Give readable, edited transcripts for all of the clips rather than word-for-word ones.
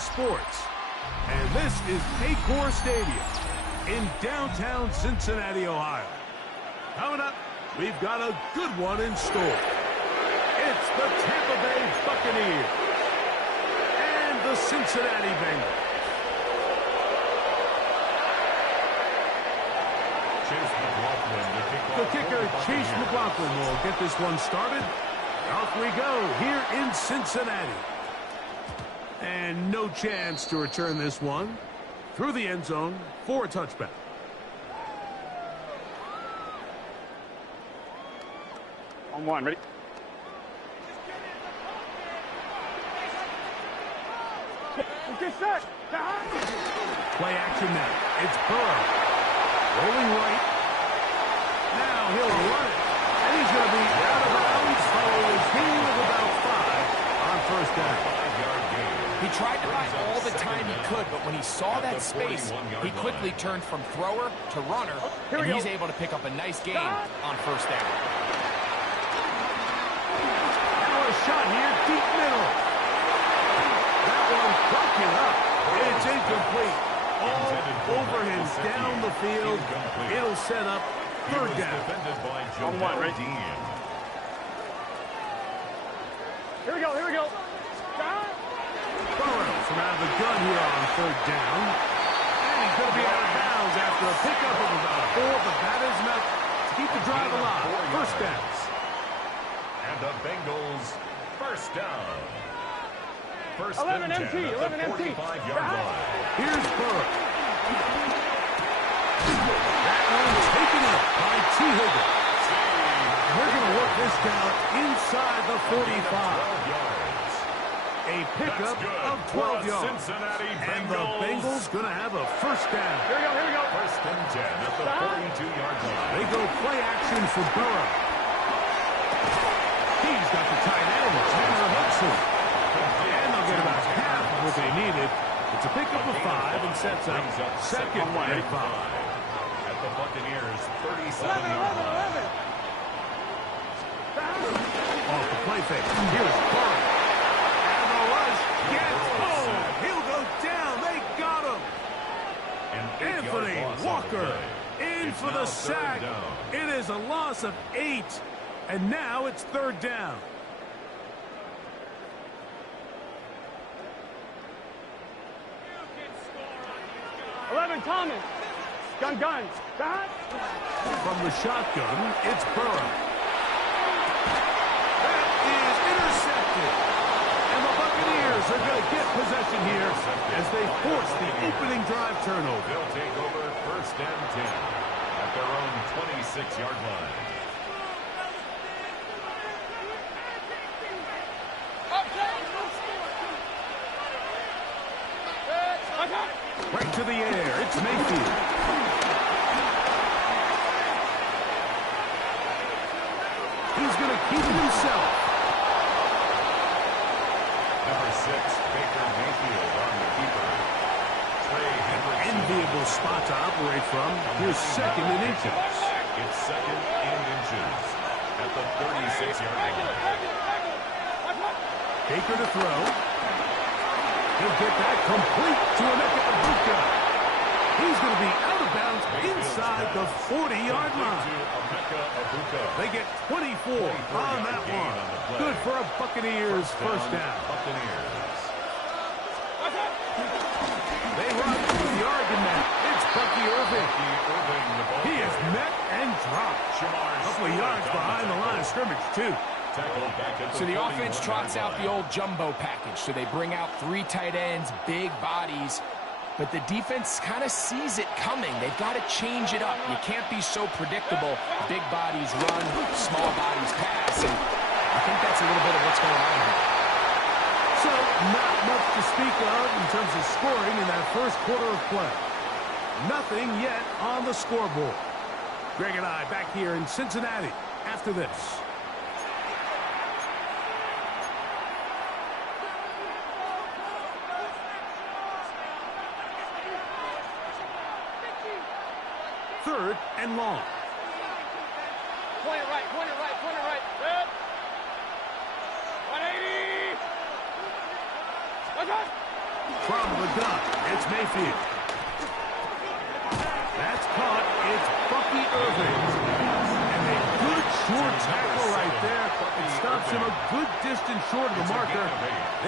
Sports. And this is Paycor Stadium in downtown Cincinnati, Ohio. Coming up, we've got a good one in store. It's the Tampa Bay Buccaneers and the Cincinnati Bengals. The kicker, Chase McLaughlin, will get this one started. Off we go here in Cincinnati. And no chance to return this one through the end zone for a touchback. On one, ready? Get set. Play action now. It's Burrow. Rolling right. Now he'll run it. And he's going to be out of bounds following a gain of about 5 on first down. He tried to buy all the time he could, but when he saw that space, he quickly turned from thrower to runner, and he's able to pick up a nice gain on first down. Now a shot here, deep middle. That one broken up. It's incomplete. All over him down the field. It'll set up third down. On one, right? Here we go, here we go. Burrow from out of the gun here on third down. And he's going to be out of bounds after a pickup of about 4, but that is enough to keep the drive alive. First downs. And the Bengals first down. First 11 MT, 11 MT. 45-yard line. Here's Burrow. That one taken up by T. Higgins. We're going to work this down inside the 45. A pickup of 12 yards. And the Bengals going to have a first down. Here we go, here we go. First and 10 at the 42-yard line. They go play action for Burrow. He's got the tight end, Tanner Hudson. And they'll get about half of what they needed. It's a pickup of 5 and sets up second and 5. At the Buccaneers' 37-yard line. Off the play fake. Here's Burrow. He'll go down. They got him. Anthony Walker in for the sack. It is a loss of 8. And now it's third down. Thomas. Gun. From the shotgun, it's Burrow. That is intercepted. And the Buccaneers are going to get possession here as they force the opening drive turnover. They'll take over first and 10 at their own 26-yard line. Right to the air. It's Mayfield. He's going to keep it himself. Number 6, Baker Mayfield on the keeper. Trey Hendrickson. Enviable spot to operate from. Here's second in inches. It's second in inches at the 36-yard line. Baker to throw. He'll get that complete to Emeka Egbuka. He's going to be out of bounds inside the 40-yard line. They get 24 on that one. Good for a Buccaneers first down. They run with the argument. It's Bucky Irving. He is met and dropped. A couple of yards behind the line of scrimmage, too. So the offense trots out the old jumbo package. So they bring out 3 tight ends, big bodies. But the defense kind of sees it coming. They've got to change it up. You can't be so predictable. Big bodies run, small bodies pass. And I think that's a little bit of what's going on here. So not much to speak of in terms of scoring in that first quarter of play. Nothing yet on the scoreboard. Greg and I back here in Cincinnati after this. Third and long. Point it right. Red. 180. From the gun, it's Mayfield. That's caught. It's Bucky Irving. And a good short tackle right there. It stops him a good distance short of the marker.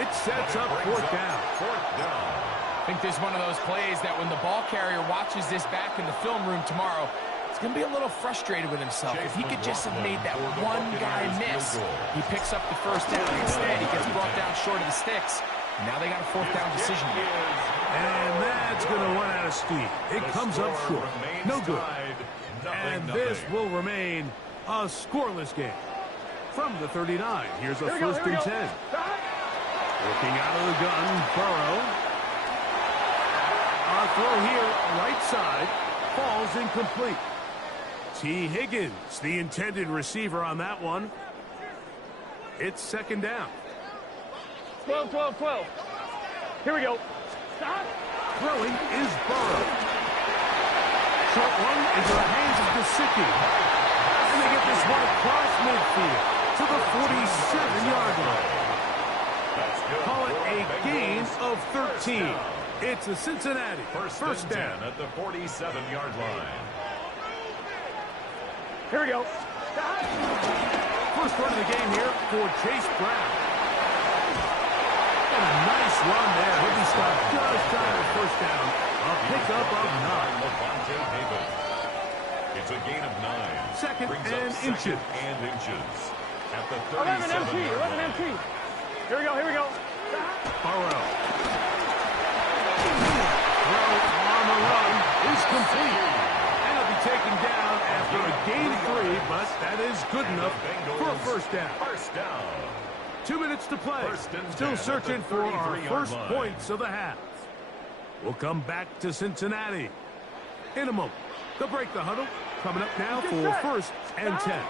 It sets up fourth down. I think this is one of those plays that when the ball carrier watches this back in the film room tomorrow, he's going to be a little frustrated with himself. If he could just have made that one guy miss, he picks up the first down. Instead, he gets brought down short of the sticks. And now they got a fourth down decision here. And that's going to run out of steam. It comes up short. No good. And this will remain a scoreless game. From the 39, here's a first and 10. Working out of the gun, Burrow. A throw here, right side, falls incomplete. T. Higgins, the intended receiver on that one. It's second down. 12, 12, 12. Here we go. Stop. Throwing is Burrow. Short one is in the hands of Gesicki. And they get this one across midfield to the 47-yard line. Call it a gain of 13. It's a Cincinnati first down at the 47-yard line. Here we go. First run of the game here for Chase Brown. And a nice run there. He'll be stopped just shy of the first down. A pickup of 9. It's a gain of 9. Second and inches. At the 11 MT, 11 MT. Here we go, here we go. Burrow. Throw on the run is complete. And he'll be taken down after a gain of 3, but that is good enough for a first down. First down. 2 minutes to play. Still searching for our first points of the half. We'll come back to Cincinnati in a moment. They'll break the huddle. Coming up now for first and 10.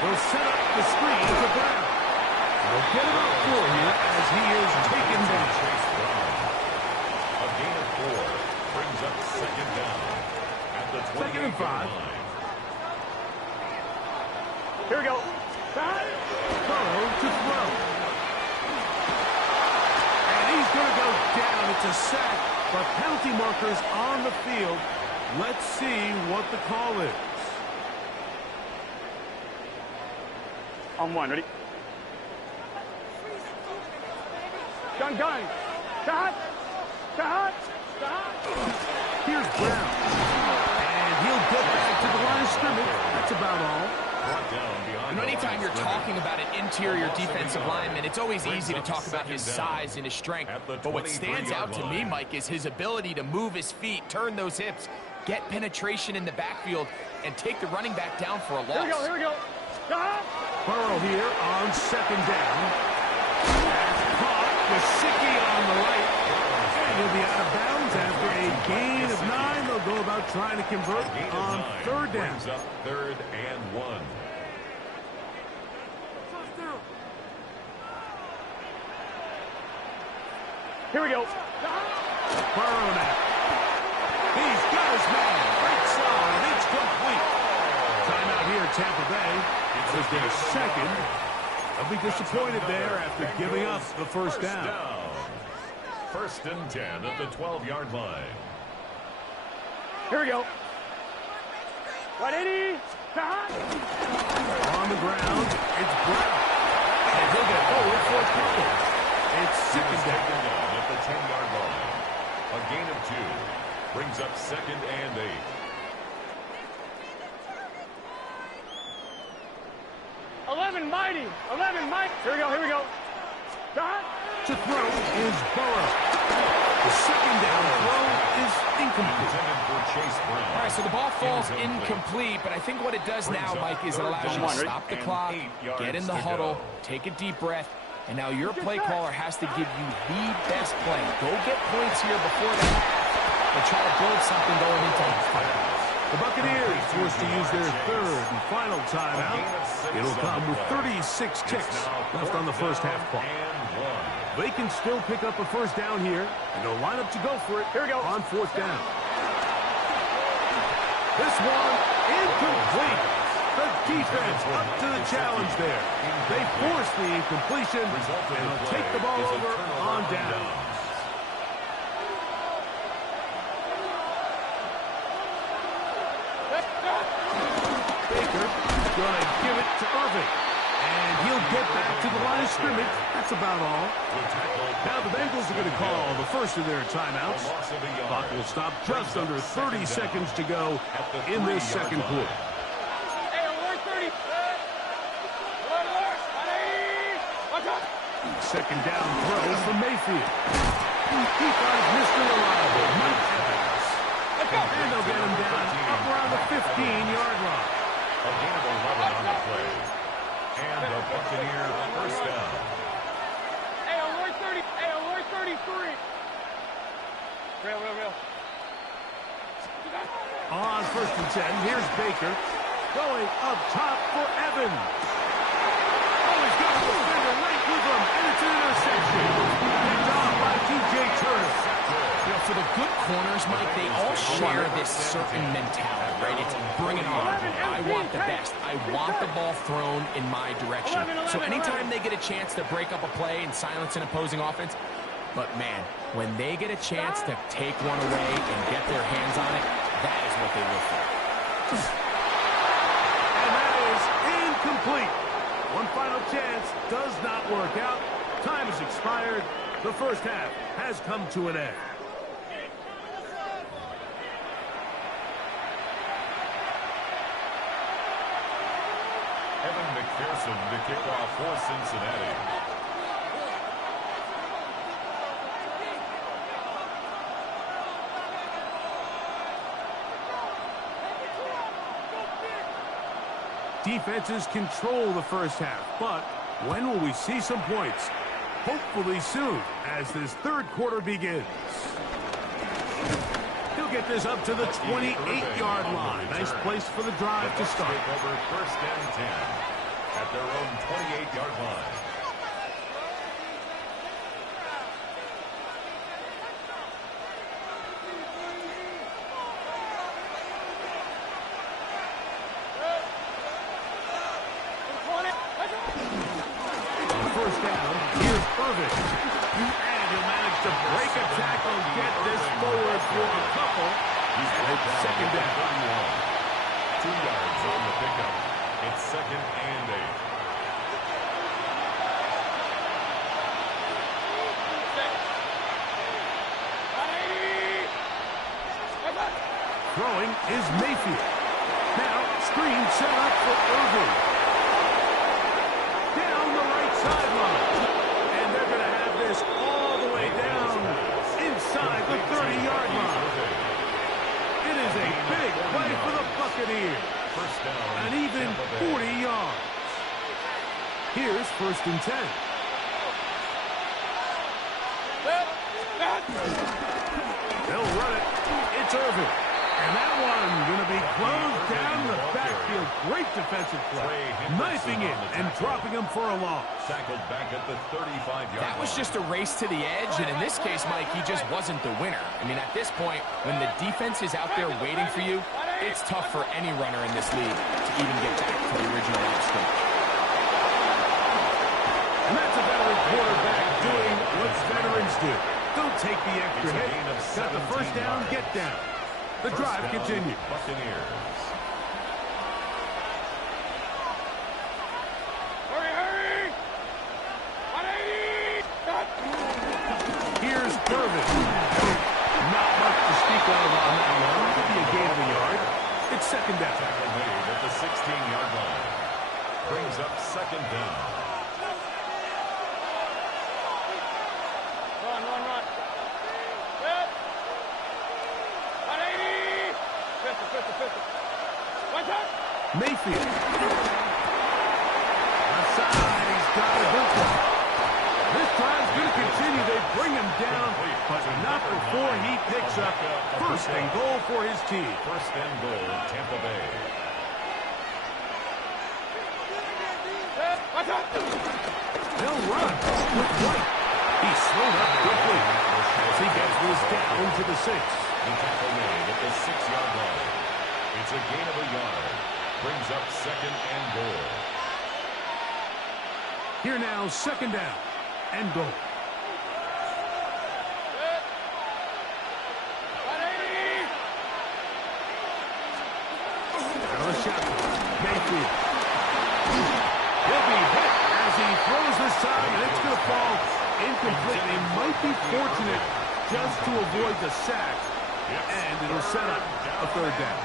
They'll set up the screen to Brown. They'll get him up 4 here as he is taken down. A gain of 4 brings up second down at the 28 Second and 5. Here we go. Burrow to throw. And he's going to go down. It's a sack, but penalty markers on the field. Let's see what the call is. On one, ready? Gun, gun. Shot. Shot. Shot. Here's Brown. And he'll get back to the line of scrimmage. That's about all. And anytime you're talking about an interior defensive lineman, it's always easy to talk about his size and his strength. But what stands out to me, Mike, is his ability to move his feet, turn those hips, get penetration in the backfield, and take the running back down for a loss. Here we go, here we go. Stop. Burrow here on second down. That's caught. Gesicki on the right. And he'll be out of bounds after a gain of 9. They'll go about trying to convert on third down. Third and 1. Here we go. Burrow now. He's got his man. Right side. It's complete. Timeout here, Tampa Bay. It's their second. They'll be disappointed there after giving up the first down. First and 10 at the 12-yard line. Here we go. 180. Stop. On the ground, it's Brown. And he'll get forward for a kick. It's second down at the 10-yard line. A gain of 2 brings up second and 8. Mighty. 11 mighty. Here we go, here we go. Stop. To throw is Burrow. The second down throw is incomplete. All right, so the ball falls incomplete, but I think what it does now, Mike, is it allows you to stop the clock, get in the huddle, take a deep breath, and now your play caller has to give you the best play. Go get points here before the half and try to build something going into the fight. The Buccaneers forced to use their third and final timeout. It'll come with 36 ticks left on the first half clock. They can still pick up a first down here, and they'll line up to go for it. Here we go on fourth down. This one incomplete. The defense up to the challenge there. They force the incompletion, and they'll take the ball over down. Baker going to give it to Irving. And he'll get back to the line of scrimmage. That's about all. Now the Bengals are going to call the first of their timeouts. Clock will stop just under 30 seconds to go in this second quarter. Second down throw from Mayfield. He finds Mr. Reliable, Mike Evans. And they'll get him down up around the 15-yard line. A gain of 11 on the play. And the Buccaneer first down. Hey, alert 30. Hey, alert 33. Real. On first and 10, here's Baker. Going up top for Evans. Oh, he's got a defender right with him, and it's an interception. Picked off by T.J. Turner. You know, for the good corners, Mike, they all share this certain mentality, right? It's bring it on. I want the best. I want the ball thrown in my direction. So anytime they get a chance to break up a play and silence an opposing offense, but man, when they get a chance to take one away and get their hands on it, that is what they look for. And that is incomplete. One final chance does not work out. Time has expired. The first half has come to an end. Evan McPherson to kick off for Cincinnati. Defenses control the first half, but when will we see some points? Hopefully soon, as this third quarter begins. He'll get this up to the 28-yard line. Nice place for the drive to start. Over first and 10 at their own 28-yard line. First down, here's Irving. And he'll manage to break a tackle, get this forward for a couple. And it's second down. 2 yards on the pickup. It's second and 8. Throwing is Mayfield. Now, screen set up for Irving. Down the right sideline. And they're going to have this all the way down inside the 30-yard line. It is a big play for the Buccaneers. First down. An even 40 yards. Here's first and 10. They'll run it. It's Irving. And that one going to be closed down the backfield. Great defensive play. Knifing it and dropping him for a loss. Tackled back at the 35-yard line. That was just a race to the edge, and in this case, Mike, he just wasn't the winner. I mean, at this point, when the defense is out there waiting for you, it's tough for any runner in this league to even get back to the original line of scrimmage. And that's a veteran quarterback doing what veterans do. Don't take the extra hit. Got the first down, get down. The drive continues. Buccaneers. Hurry! 180! Here's Irving. Not much to speak of on that one. Could be a gain of a yard. It's second down. Tackle made at the 16-yard line. Brings up second down. Run. Set. 180! Pistol. One touch! Mayfield. Outside, he's got a good one. This drive's going to continue. They bring him down, but not before he picks up first and goal for his team. First and goal, Tampa Bay. Set. One touch! They'll run with White. He's slowed up quickly as he gets this down to the 6. The tackle made at the 6-yard line. It's a gain of a yard. Brings up second and goal. Here now, second down and goal. field. He'll be hit as he throws this time, and it's going to fall incomplete. They might be fortunate just to avoid the sack, and it'll set up a third down.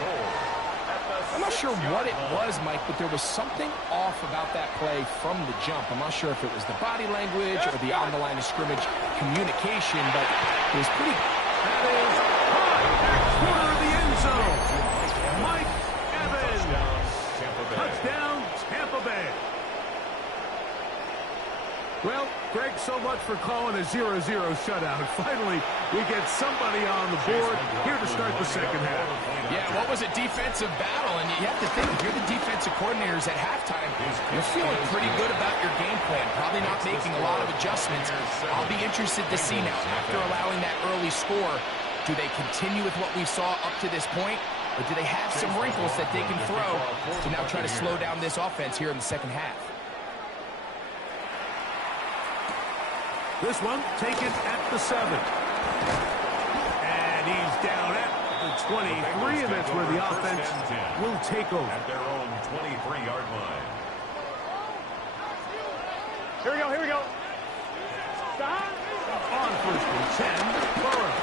I'm not sure what it was, Mike, but there was something off about that play from the jump. I'm not sure if it was the body language or the on-the-line of scrimmage communication, but it was pretty... That is high back corner of the end zone. Mike Evans. Touchdown, Tampa Bay. Well, Greg, so much for calling a 0-0 shutout. Finally, we get somebody on the board here to start the second half. Yeah, what was a defensive battle? And you have to think, if you're the defensive coordinators at halftime, you're feeling pretty good about your game plan, probably not making a lot of adjustments. I'll be interested to see now, after allowing that early score, do they continue with what we saw up to this point, or do they have some wrinkles that they can throw to now try to slow down this offense here in the second half? This one taken at the 7. And he's down at the 23, and that's where the offense will take over. At their own 23-yard line. Here we go, here we go. Stop. On first and 10, Burrow.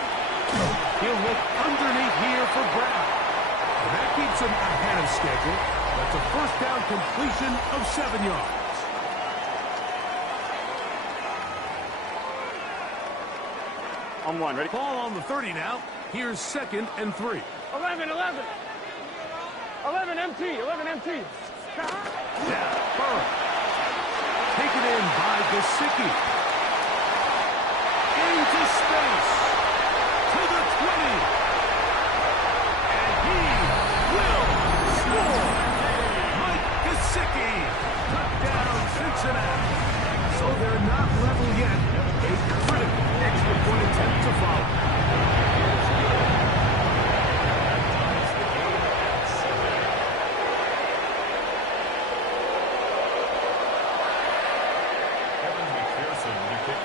He'll look underneath here for Brown. And that keeps him ahead of schedule. That's a first down completion of 7 yards. On one, ready? Ball on the 30 now. Here's 2nd and 3. 11, 11. 11 MT, 11 MT. Now, Burrow. Taken in by Gesicki. Into space. To the 20. And he will score. Mike Gesicki. Touchdown, Cincinnati. So they're not level yet. A critical extra point attempt to follow.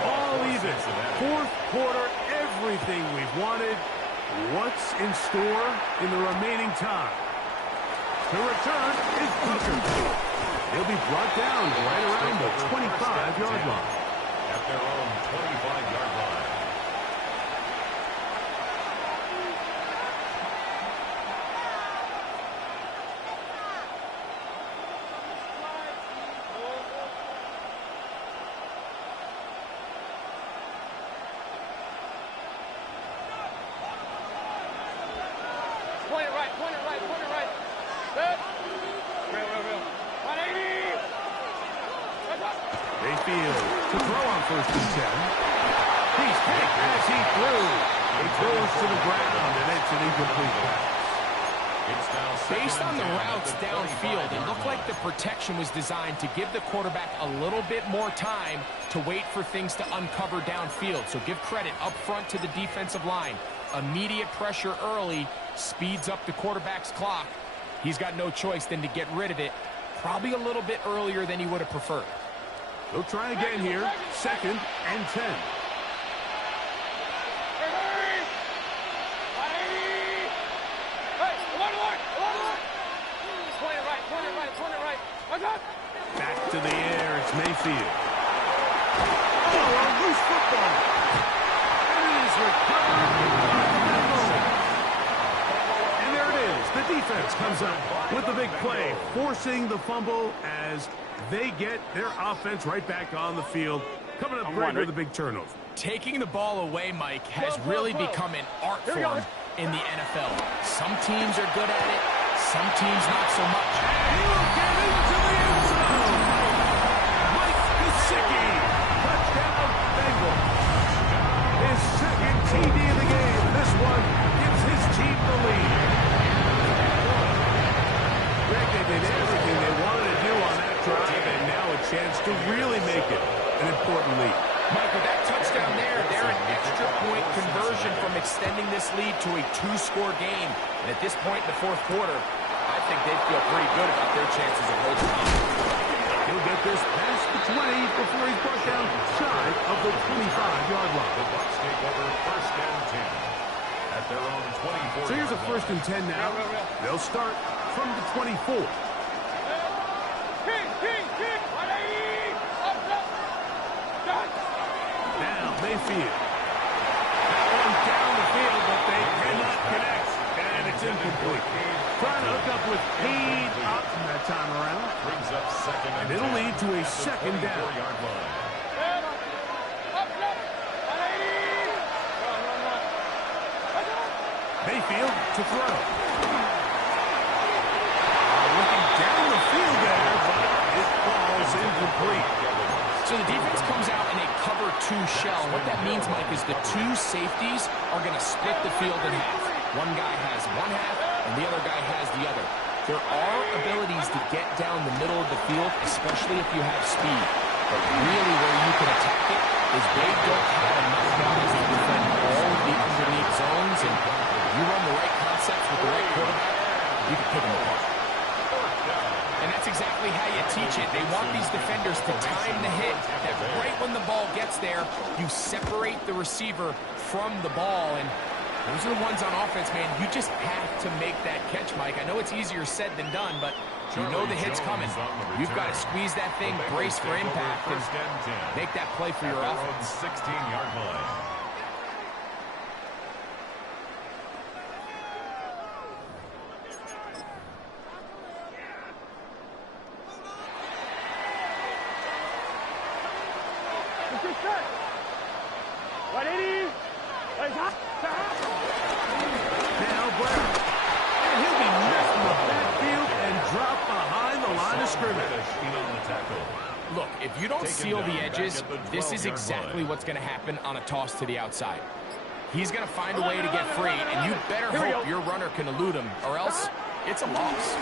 All even. Fourth quarter, everything we've wanted. What's in store in the remaining time? The return is Booker. He'll be brought down right around the 25-yard line. At their own 25-yard line. Point it right, point it right, point it right. Good. Real. 180. Mayfield to throw on first and 10. He's picked as he threw. He goes to the ground, and it's an incomplete pass. Based on the routes downfield, it looked like the protection was designed to give the quarterback a little bit more time to wait for things to uncover downfield. So give credit up front to the defensive line. Immediate pressure early speeds up the quarterback's clock. He's got no choice than to get rid of it, probably a little bit earlier than he would have preferred. They'll try again here, 2nd and 10. Back to the air, it's Mayfield. Oh, a loose football. And it is recovered by the Bengals. And there it is. The defense comes up with the big play, forcing the fumble as they get their offense right back on the field. Coming up great with a big turnover. Taking the ball away, Mike, has really become an art form in the NFL. Some teams are good at it, some teams not so much. And he'll get into the end zone. Mike Gesicki, touchdown Bengals. His 2nd TD of the game. This one gives his team the lead. Greg, they did everything they wanted to do on that drive, and now a chance to really make it an important lead. Mike, with that touchdown there, they're an extra point conversion from extending this lead to a 2-score game. And at this point in the fourth quarter, I think they feel pretty good about their chances of holding on. He'll get this past the 20 before he's brought down shy of the 25-yard line. The Bucs take over first and 10 at their own 24. So here's a first and 10 now. They'll start from the 24. Mayfield. That one down the field, but they cannot connect. And it's incomplete. Trying to hook up with Pete Upton that time around. Brings up second And it'll lead to a second down. 24-yard line. Mayfield to throw. Looking down the field there, but it falls incomplete. So the defense comes out in a cover 2 shell. What that means, Mike, is the 2 safeties are going to split the field in half. One guy has one half, and the other guy has the other. There are abilities to get down the middle of the field, especially if you have speed. But really where you can attack it is they don't have enough guys to defend all of the underneath zones, and if you run the right concepts with the right quarterback, you can pick them apart. And that's exactly how you teach it. They want these defenders to time the hit, that right when the ball gets there, you separate the receiver from the ball. And those are the ones on offense, man. You just have to make that catch, Mike. I know it's easier said than done, but you know the hit's coming. You've got to squeeze that thing, brace for impact, and make that play for your offense. 16-yard line. Now Brown. And he'll be missed in the backfield and dropped behind the line of scrimmage. Look, if you don't seal the edges, this is exactly what's going to happen on a toss to the outside. He's going to find a way to get free, and you better hope your runner can elude him, or else it's a loss.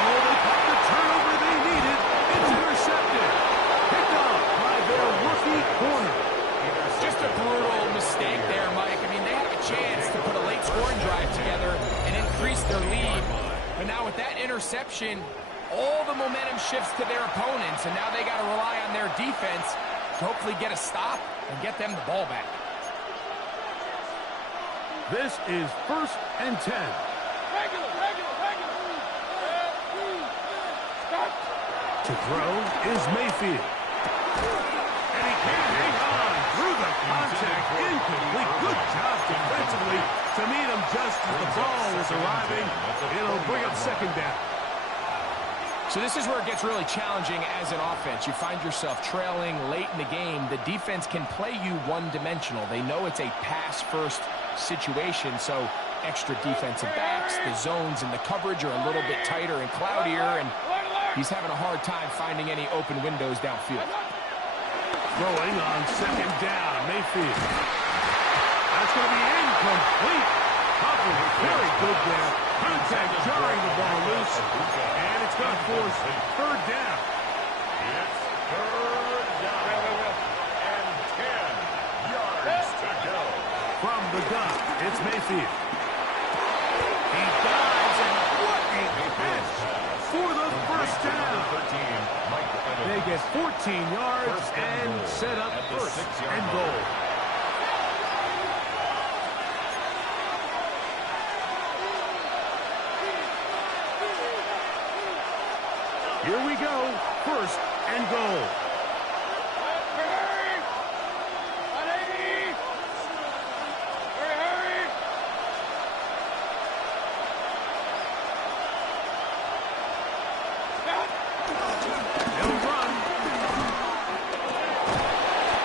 Oh, they caught the turnover they needed. It's intercepted. Picked off by their rookie corner. Just a brutal mistake there, Mike. I mean, they have a chance to put a late scoring drive together and increase their lead. But now with that interception, all the momentum shifts to their opponents, and now they got to rely on their defense to hopefully get a stop and get them the ball back. This is 1st and 10. To throw is Mayfield. And he can't hang on through the contact. Incomplete. Good job defensively to meet him just as the ball was arriving. It'll bring up second down. So this is where it gets really challenging as an offense. You find yourself trailing late in the game. The defense can play you one-dimensional. They know it's a pass-first situation, so extra defensive backs, the zones and the coverage are a little bit tighter and cloudier, and he's having a hard time finding any open windows downfield. Throwing on second down, Mayfield. That's going to be incomplete. Huffman very good there. Contact jarring the ball loose. And it's going to force third down. It's third down. And 10 yards to go. From the gun, it's Mayfield. He dives, and what a catch for the first down. They get 14 yards and set up first and goal. Here we go, 1st and goal. He'll run.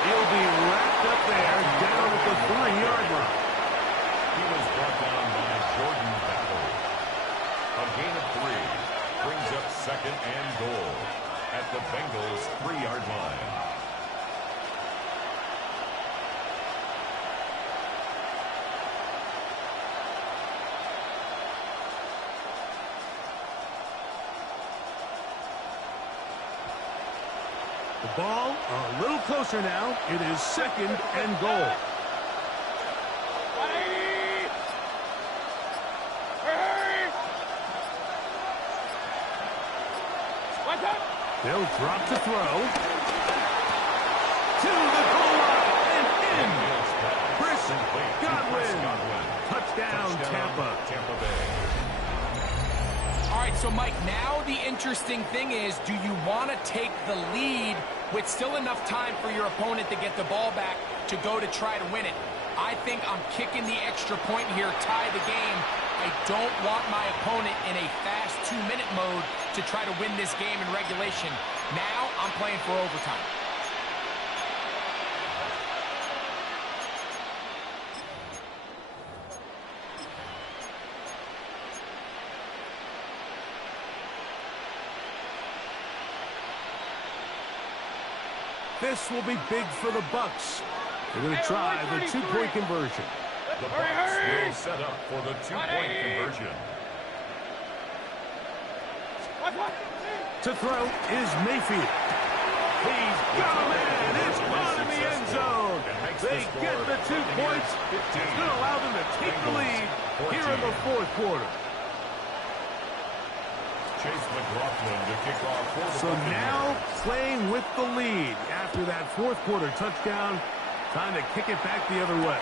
He'll be wrapped up there, down at the 3-yard line. He was brought down by Jordan Battle. A gain of 3 brings up second and goal at the Bengals' 3-yard line. The ball a little closer now. It is 2nd and goal. They'll drop to throw. To the goal line and in. Chris Godwin. Touchdown, Tampa. Tampa Bay. All right, so Mike, now the interesting thing is, do you want to take the lead with still enough time for your opponent to get the ball back to go to try to win it. I think I'm kicking the extra point here, tie the game. I don't want my opponent in a fast 2-minute mode to try to win this game in regulation. Now I'm playing for overtime. This will be big for the Bucks. They're going to try the two-point conversion. The Bucks will set up for the two-point conversion. To throw is Mayfield. He's got a man. It's on in the end zone. They get the 2 points. It's going to allow them to take the lead here in the fourth quarter. Chase McLaughlin to kick off for the So now playing with the lead after that fourth quarter touchdown. Time to kick it back the other way.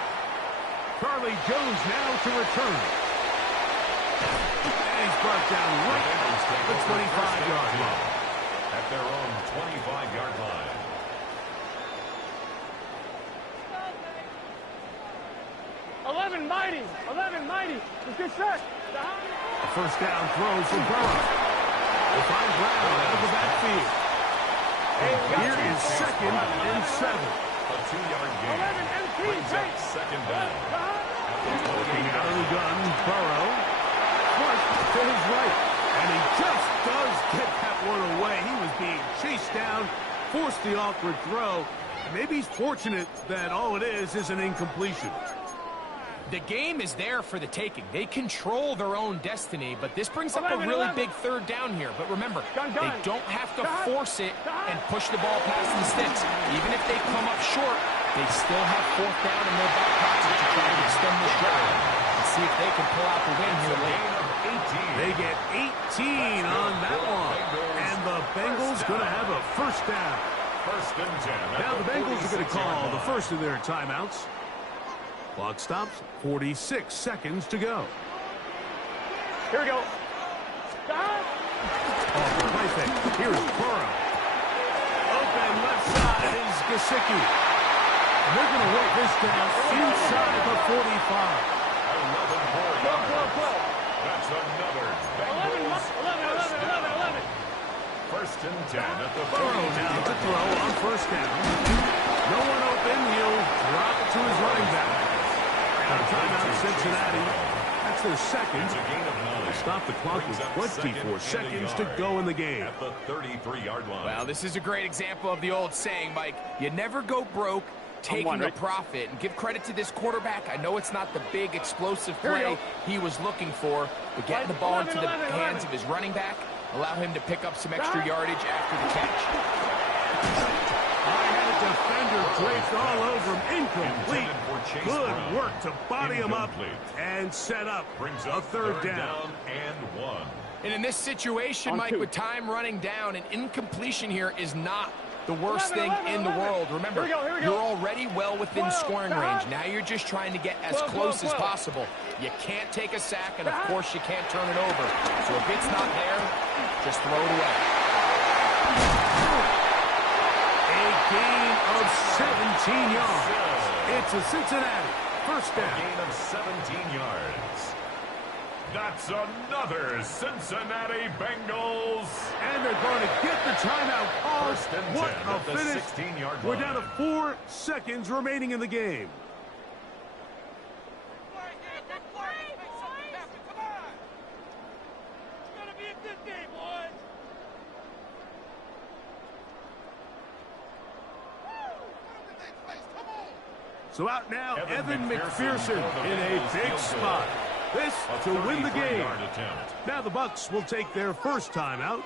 Charlie Jones now to return. And he's brought down right at the 25-yard line. At their own 25-yard line. Eleven mighty. It's good set. A first down throw for Burrow. They find Brown out of the backfield. Here is 2nd and 7. A 2-yard gain. Brings up 2nd down. Looking out of the gun, Burrow. First to his right. And he just does get that one away. He was being chased down, forced the awkward throw. Maybe he's fortunate that all it is an incompletion. The game is there for the taking. They control their own destiny, but this brings up a really big third down here. But remember, they don't have to force it and push the ball past the sticks. Even if they come up short, they still have 4th down in their back pocket to try to extend this drive and see if they can pull out the win here late. They get 18 on that one. And the Bengals going to have a first down. First and 10. Now the Bengals are going to call the first of their timeouts. Clock stops, 46 seconds to go. Here we go. Off the play fake. Here's Burrow. Open left side is Gesicki. And they're going to work this down inside the 45. 11 more yards. That's another Bengals 11. First and 10 at the Burrow now to throw on first down. No one open. He'll drop it to his running back. Timeout Cincinnati. That's their second. It's a gain of 9. They stop the clock with 24 seconds to go in the game. At the 33-yard line. Well, this is a great example of the old saying, Mike, you never go broke taking a profit. And give credit to this quarterback. I know it's not the big explosive play he was looking for, but getting the ball into the hands of his running back, allow him to pick up some extra yardage after the catch. Defender draped all over him. Incomplete. Good work to body him up and set up a third down. And 1. And in this situation, Mike, with time running down, an incompletion here is not the worst thing in the world. Remember, you're already well within scoring range. Now you're just trying to get as close as possible. You can't take a sack, and of course you can't turn it over. So if it's not there, just throw it away. Gain of 17 yards. It's a Cincinnati first down. A gain of 17 yards. That's another Cincinnati Bengals. And they're going to get the timeout called. First and 10 what a at the finish. 16-yard line. We're down to 4 seconds remaining in the game. So out now, Evan McPherson in a big spot. This to win the game. Now the Bucks will take their first timeout.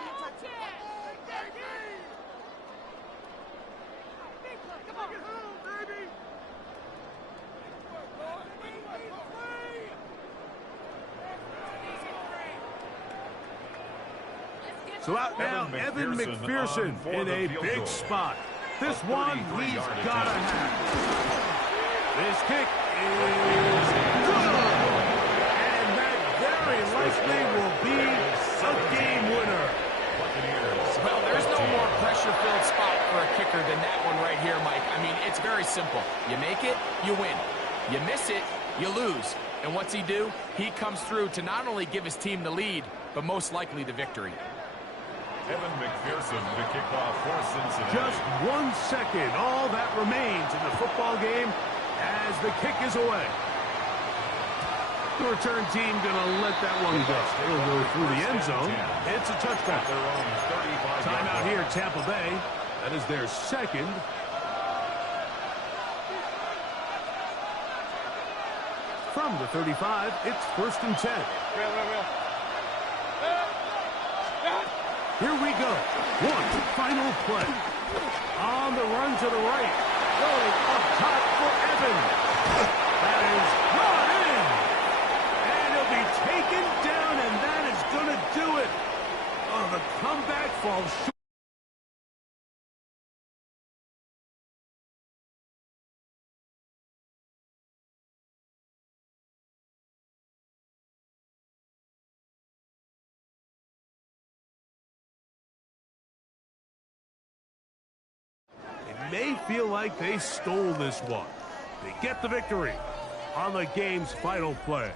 So out now, Evan McPherson in a big spot. This one he's got to have. This kick is good. And that very likely will be a game winner. Well, there's no more pressure-filled spot for a kicker than that one right here, Mike. I mean, it's very simple. You make it, you win. You miss it, you lose. And what's he do? He comes through to not only give his team the lead, but most likely the victory. Evan McPherson to kick off for Cincinnati. Just 1 second, all that remains in the football game as the kick is away. The return team gonna let that one go. It'll go through the end zone. It's a touchback. Their own 35. Timeout here, Tampa Bay. That is their second. From the 35, it's 1st and 10. Real. Here we go. One final play. On the run to the right. Going up top for Evans. That is brought in. And he'll be taken down, and that is going to do it. Oh, the comeback falls short. May feel like they stole this one. They get the victory on the game's final play.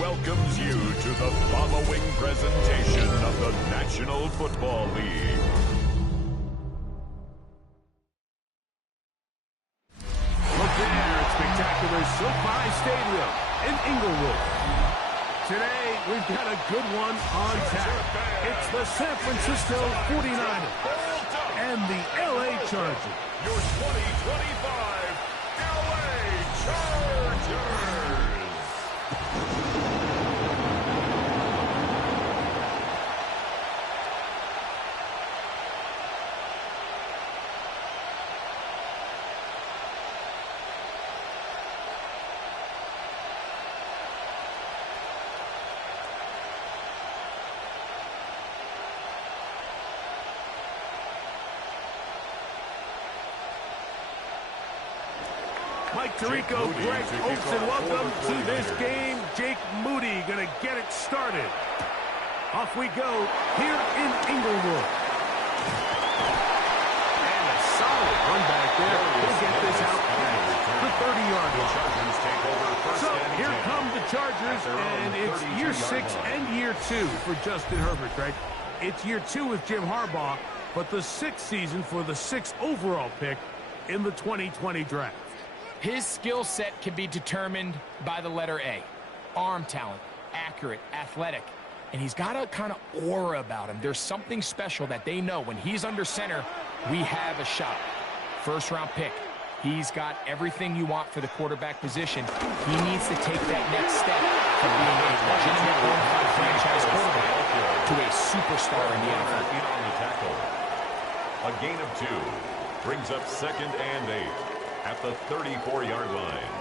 Welcomes you to the following presentation of the National Football League. Look there at spectacular SoFi Stadium in Inglewood. Today, we've got a good one on tap. It's the San Francisco 49ers and the LA Chargers. Your 2025 LA Chargers. Mike Tirico, Greg Olsen, welcome to this game. Jake Moody going to get it started. Off we go here in Inglewood. And a solid run back there. He'll get this out past the 30-yard line. So here come the Chargers, and it's year 6 and year 2 for Justin Herbert, Greg. It's year 2 with Jim Harbaugh, but the 6th season for the 6th overall pick in the 2020 draft. His skill set can be determined by the letter A. Arm talent, accurate, athletic. And he's got a kind of aura about him. There's something special that they know when he's under center, we have a shot. First-round pick. He's got everything you want for the quarterback position. He needs to take that next step from being a legitimate bona-fide franchise quarterback to a superstar in the NFL. On the tackle. A gain of 2 brings up 2nd and 8. At the 34-yard line.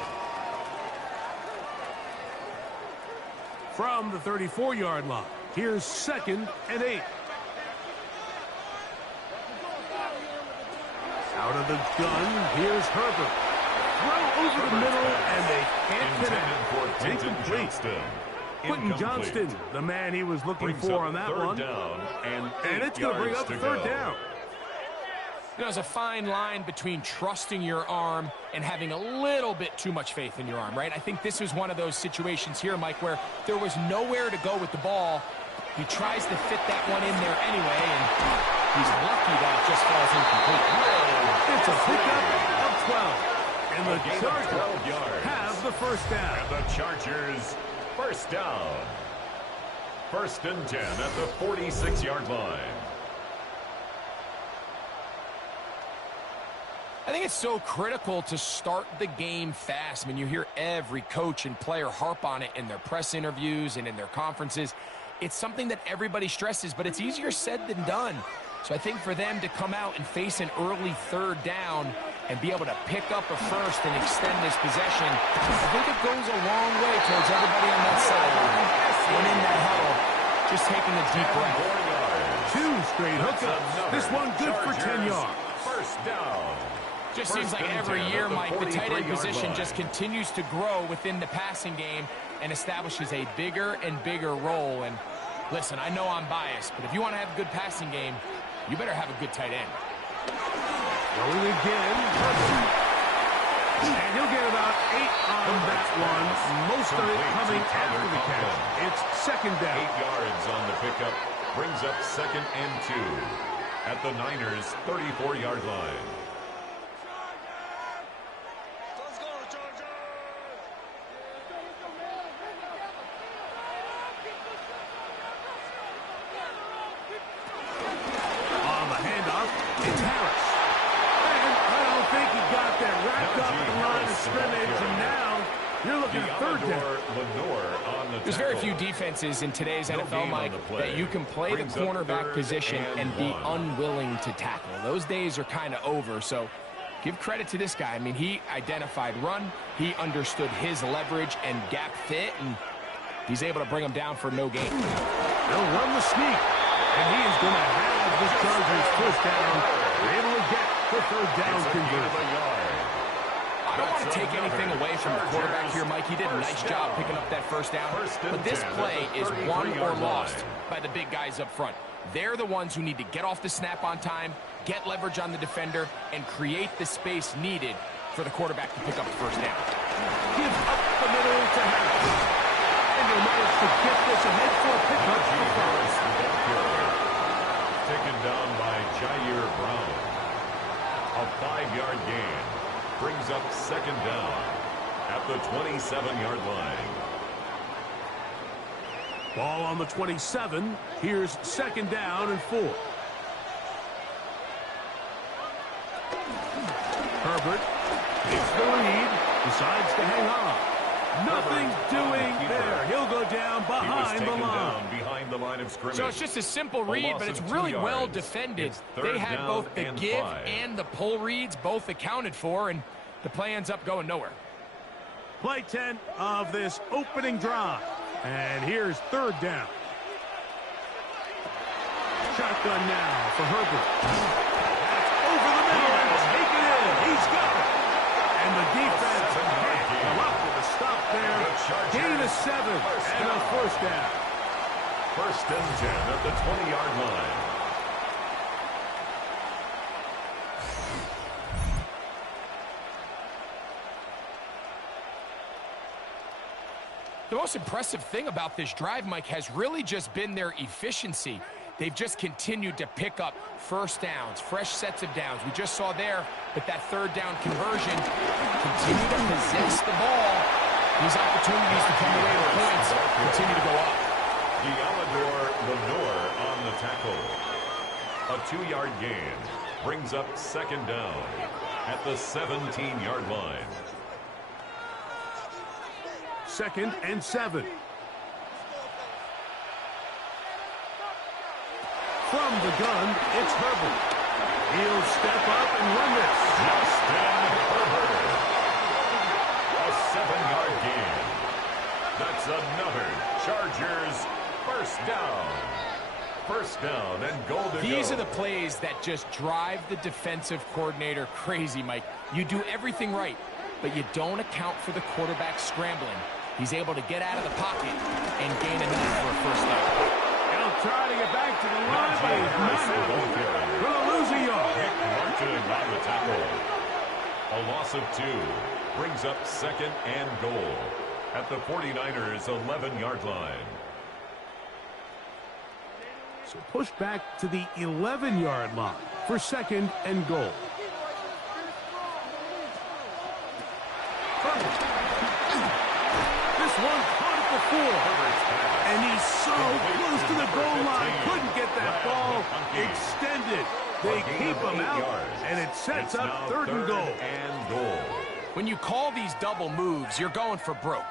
From the 34-yard line, here's 2nd and 8. Out of the gun, here's Herbert. Throw over the middle, and they can't get it. Incomplete. Quentin Johnston, the man he was looking for on that one. And it's going to bring up 3rd down. There's a fine line between trusting your arm and having a little bit too much faith in your arm, right? I think this is one of those situations here, Mike, where there was nowhere to go with the ball. He tries to fit that one in there anyway, and he's lucky that it just falls incomplete. It's a pickup of 12. And the Chargers have the 1st down. And the Chargers, 1st down. 1st and 10 at the 46-yard line. I think it's so critical to start the game fast. I mean, you hear every coach and player harp on it in their press interviews and in their conferences. It's something that everybody stresses, but it's easier said than done. So I think for them to come out and face an early 3rd down and be able to pick up a 1st and extend this possession, I think it goes a long way towards everybody on that sideline and in that huddle, just taking a deep breath. 2 straight hookups. This one good for 10 yards. 1st down. Just seems like every year, Mike, the tight end position just continues to grow within the passing game and establishes a bigger and bigger role. And listen, I know I'm biased, but if you want to have a good passing game, you better have a good tight end. Going again. And he'll get about 8 on that one. Most of it coming after the catch. It's 2nd down. 8 yards on the pickup. Brings up 2nd and 2 at the Niners' 34-yard line. It's Harris. And I don't think he got that wrapped up at the line of scrimmage, and now you're looking at third down. There's very few defenses in today's NFL, Mike, that you can play the cornerback position and be unwilling to tackle. Those days are kind of over, so give credit to this guy. I mean, he identified run, he understood his leverage and gap fit, and he's able to bring him down for no gain. They'll run the sneak, and he is going to have the Chargers first down. They're able to get the third down conversion. I don't want to take anything away from the quarterback here, Mike. He did a nice job picking up that first down. But this play is won or lost by the big guys up front. They're the ones who need to get off the snap on time, get leverage on the defender, and create the space needed for the quarterback to pick up the first down. Gives up the middle to Harris. And they manage to get this ahead for a pickup. Taken down by Jair Brown. A 5-yard gain. Brings up second down at the 27-yard line. Ball on the 27. Here's second down and 4. Herbert takes the lead, decides to hang on. Nothing doing there. He'll go down behind the line of scrimmage. So it's just a simple read, but it's really well defended. They had both the give and the pull reads both accounted for, and the play ends up going nowhere. Play 10 of this opening drive. And here's third down. Shotgun now for Herbert. That's over the middle and taken in. He's got it. And the defense can't come up with a stop there. Gain of 7 and a first down. First and 10 at the 20-yard line. The most impressive thing about this drive, Mike, has really just been their efficiency. They've just continued to pick up first downs, fresh sets of downs. We just saw there with that third down conversion, continue to possess the ball. These opportunities to come away with points continue to go up. Lenore on the tackle. A 2-yard gain brings up second down at the 17-yard line. Second and 7. From the gun, it's Herbert. He'll step up and run this. Justin Herbert. A 7-yard gain. That's another Chargers first down. First down and goal to go. These are the plays that just drive the defensive coordinator crazy, Mike. You do everything right, but you don't account for the quarterback scrambling. He's able to get out of the pocket and gain enough for a first down. He'll try to get back to the line, but he's not going to lose a yard. Marching on the tackle. A loss of 2 brings up second and goal at the 49ers' 11-yard line. So push back to the 11-yard line for second and goal. This one caught it before. And he's so close to the goal line. Couldn't get that ball extended. They keep him out, and it sets up third and goal. When you call these double moves, you're going for broke.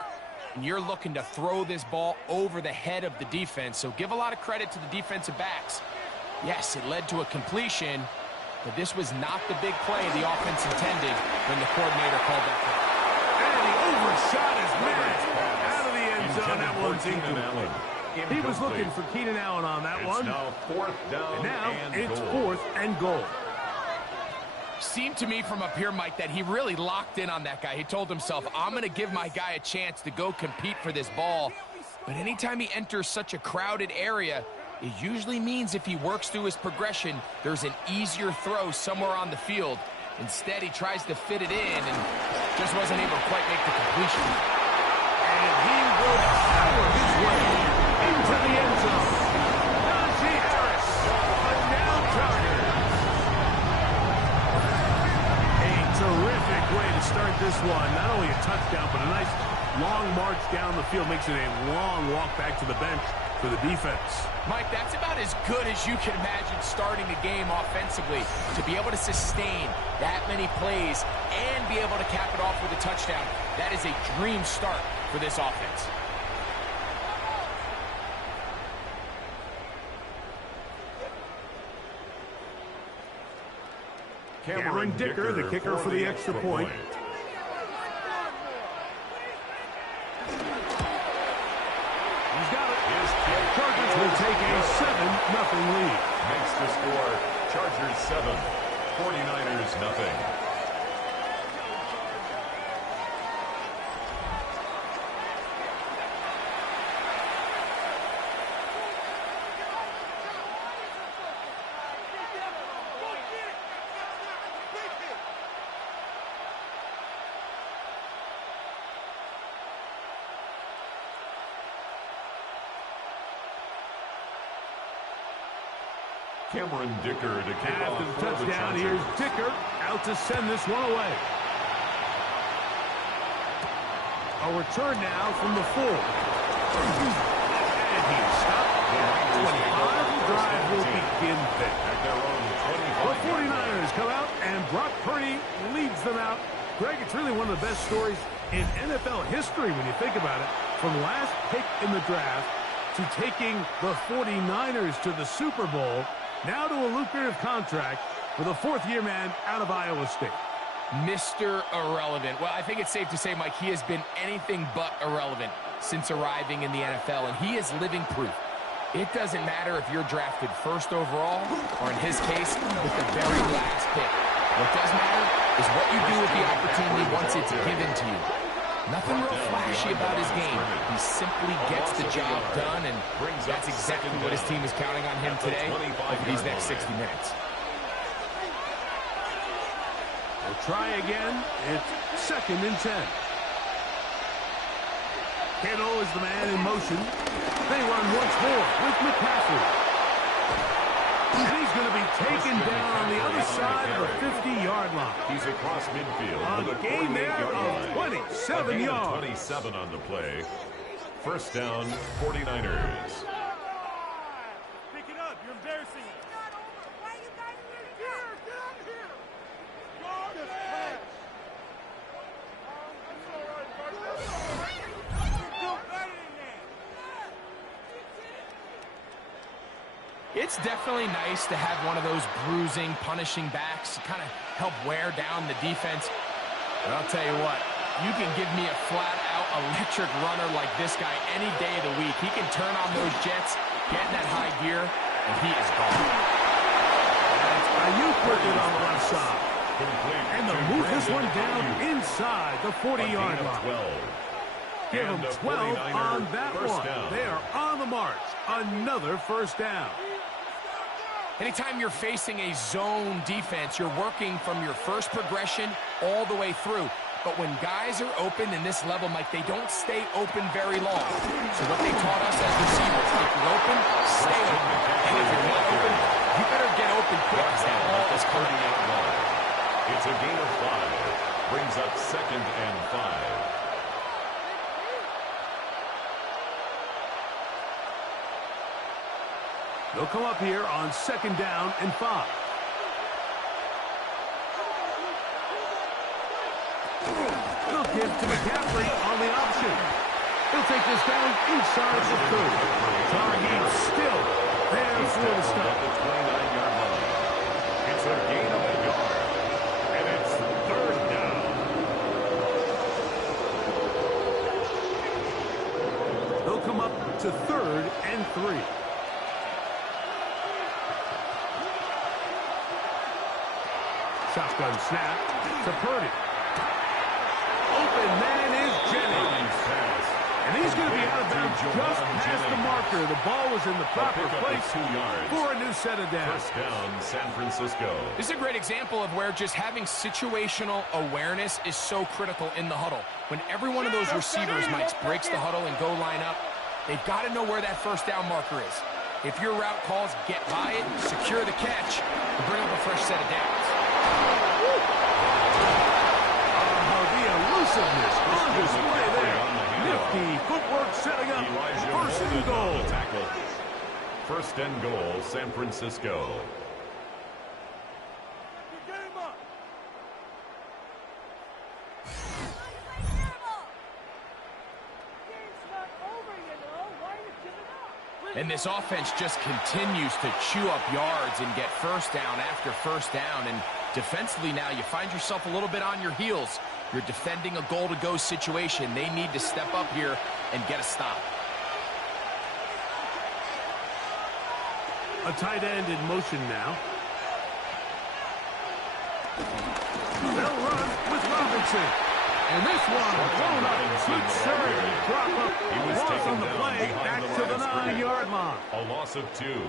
And you're looking to throw this ball over the head of the defense. So give a lot of credit to the defensive backs. Yes, it led to a completion, but this was not the big play the offense intended when the coordinator called that play. And he overshot his man out of the end zone. That one's incomplete. He was looking for Keenan Allen on that one. Now fourth down and now it's goal. 4th and goal. Seemed to me from up here, Mike, that he really locked in on that guy. He told himself, I'm going to give my guy a chance to go compete for this ball. But anytime he enters such a crowded area, it usually means if he works through his progression, there's an easier throw somewhere on the field. Instead, he tries to fit it in and just wasn't able to quite make the completion. And he will power his way into the end zone. Najee Harris, a down target. A terrific way to start this one. Not only a touchdown, but a nice long march down the field. Makes it a long walk back to the bench for the defense. Mike, that's about as good as you can imagine starting a game offensively. To be able to sustain that many plays and be able to cap it off with a touchdown, that is a dream start for this offense. Cameron Dicker, the kicker for the extra point. He's got it. Chargers will take a 7-0 lead. Makes the score Chargers 7, 49ers nothing. Cameron Dicker to kick off After the for touchdown, the here's Chargers. Dicker out to send this one away. A return now from the 4. And he's stopped at 25. The drive will begin there. At their own The 25. 49ers come out, and Brock Purdy leads them out. Greg, it's really one of the best stories in NFL history when you think about it. From last pick in the draft to taking the 49ers to the Super Bowl, now to a lucrative contract with a fourth-year man out of Iowa State. Mr. Irrelevant. Well, I think it's safe to say, Mike, he has been anything but irrelevant since arriving in the NFL, and he is living proof. It doesn't matter if you're drafted first overall or, in his case, with the very last pick. What does matter is what you do with the opportunity once it's given to you. Nothing real flashy about his game. He simply gets the job done, and that's exactly what his team is counting on him today over these next 60 minutes. We'll try again. It's 2nd and 10. Kittle is the man in motion. They run once more with McCaffrey. And he's going to be taken down on the other side of the 50-yard line. He's across midfield. A with a gain there 48-yard line. of 27 A gain of yards. 27 on the play. First down, 49ers. Pick it up. You're embarrassing us. Why you guys here? Get out of here! It's definitely nice to have one of those bruising, punishing backs to kind of help wear down the defense. But I'll tell you what, you can give me a flat-out electric runner like this guy any day of the week. He can turn on those jets, get in that high gear, and he is gone. Ayuk with it on the left side. Complete And they'll to move this Brandon one down Ayuk. inside the A 40-yard gain of line. 12. Give And them a 12 on 49er that first one. down. They are on the march. Another first down. Anytime you're facing a zone defense, you're working from your first progression all the way through. But when guys are open in this level, Mike, they don't stay open very long. So what they taught us as receivers, if you're open, stay open. And if you're not open, you better get open quick because that ball is coming out. It's a gain of 5. Brings up 2nd and 5. They'll come up here on 2nd down and 5. They'll give to McCaffrey on the option. He'll take this down inside the 30. Target still there for the stop. At the 29-yard line. It's a gain of a yard. And it's 3rd down. They'll come up to 3rd and 3. Shotgun snap to Purdy. Open man is Jennings. And he's going to be out of bounds just past the marker. The ball was in the proper place 2 yards. for a new set of downs. First down, San Francisco. This is a great example of where just having situational awareness is so critical in the huddle. When every one of those receivers, Mike, breaks the huddle and go line up, they've got to know where that first down marker is. If your route calls, get by it, secure the catch, and bring up a fresh set of downs. The elusiveness on display there. Nifty footwork setting up Elijah first and Molden on goal. the tackle. First and goal, San Francisco. And this offense just continues to chew up yards and get first down after first down. And defensively now, you find yourself a little bit on your heels. You're defending a goal-to-go situation. They need to step up here and get a stop. A tight end in motion now. They'll run with Robinson. And this one blown up. Good serve. Drop up. He was Loss taken on the down play. behind Back the to the line of scrimmage. 9-yard line. A loss of 2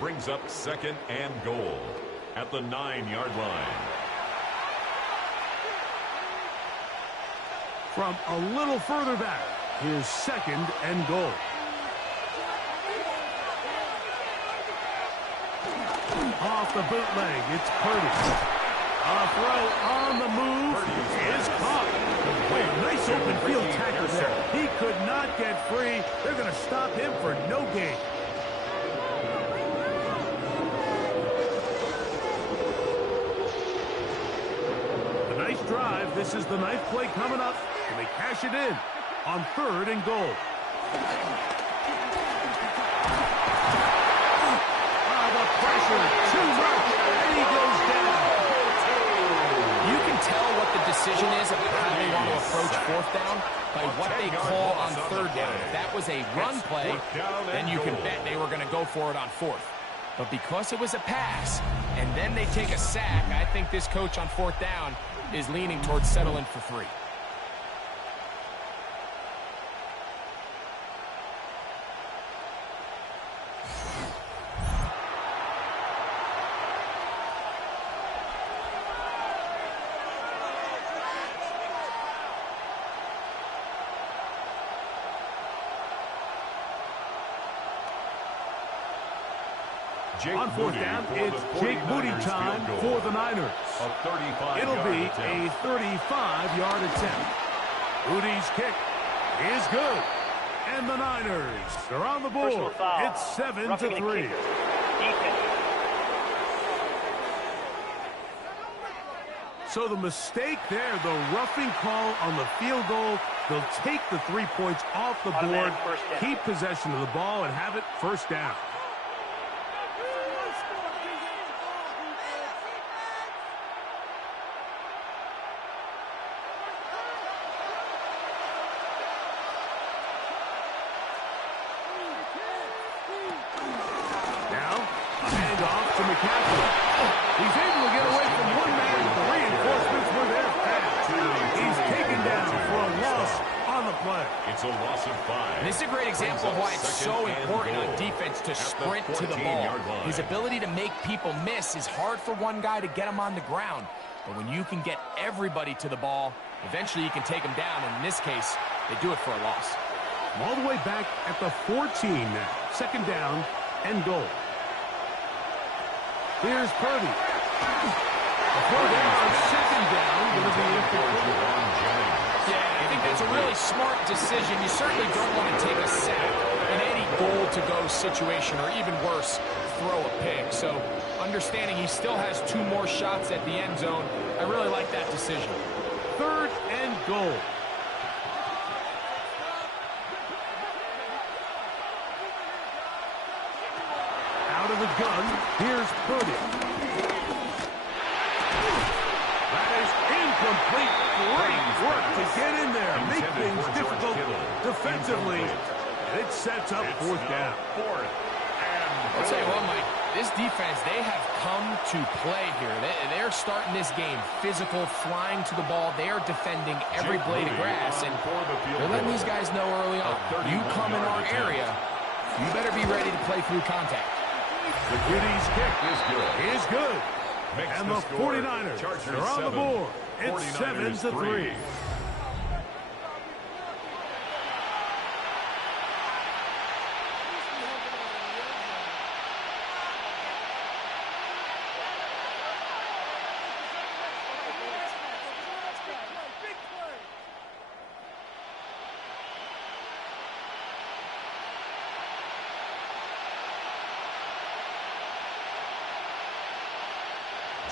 brings up second and goal at the 9-yard line. From a little further back, here's second and goal. Off the bootleg, it's Purdy. A throw on the move is caught. Oh, nice open field tackle there. He could not get free. They're going to stop him for no gain. A nice drive. This is the 9th play coming up. And they cash it in on 3rd and goal. The pressure, too much, and he goes down. You can tell what the decision is about how they want to approach 4th down by what they call on 3rd down. If that was a run play, then you can bet they were going to go for it on 4th. But because it was a pass, and then they take a sack, I think this coach on 4th down is leaning towards settling for 3. On 4th down, it's Jake Moody time for the Niners. It'll be a 35-yard attempt. Moody's kick is good. And the Niners are on the board. It's 7-3. So the mistake there, the roughing call on the field goal, they'll take the 3 points off the board, keep possession of the ball, and have it first down. He's able to get away from one man. The reinforcements were there fast. He's taken down for a loss on the play. It's a loss of 5. And this is a great example of why it's so important on defense to sprint to the ball. His ability to make people miss is hard for one guy to get him on the ground. But when you can get everybody to the ball, eventually you can take them down. And in this case, they do it for a loss. All the way back at the 14 now. 2nd down and goal. Here's Purdy. Before down, 2nd down. Going to be incomplete. Yeah, I think that's a really smart decision. You certainly don't want to take a sack in any goal-to-go situation, or even worse, throw a pick. So understanding he still has 2 more shots at the end zone, I really like that decision. 3rd and goal. Out of the gun, here's Purdy. That is incomplete. Great work to get in there. Make things difficult defensively. And it sets up 4th down. I'll tell you what, Mike, this defense, they have come to play here. They're starting this game physical, flying to the ball. They are defending every blade of grass, and they're letting these guys know early on, you come in our area, you better be ready to play through contact. The Goodies kick is good. And the 49ers are on the board. It's 7-3.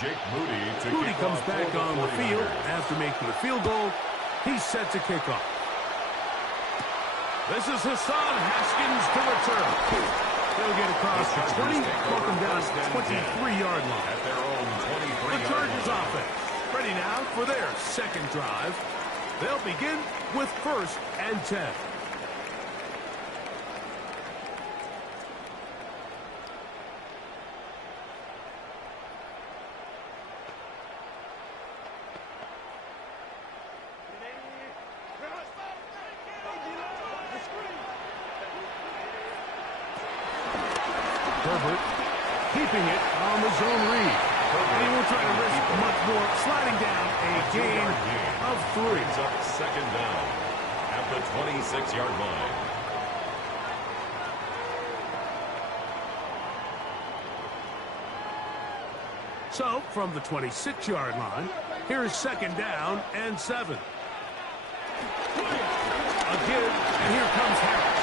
Jake Moody to Moody kick comes off back for the on the field 49ers. after making the field goal. He sets a kickoff. This is Hassan Haskins to return. They'll get across the 20, walk them down to the 23-yard line. At their own 23-yard The Chargers line. offense ready now for their second drive. They'll begin with 1st and 10. Herbert keeping it on the zone read. And he won't try to risk much more, sliding down a gain of 3. Brings up second down at the 26-yard line. So, from the 26-yard line, here is 2nd down and 7. A give, and here comes Harris.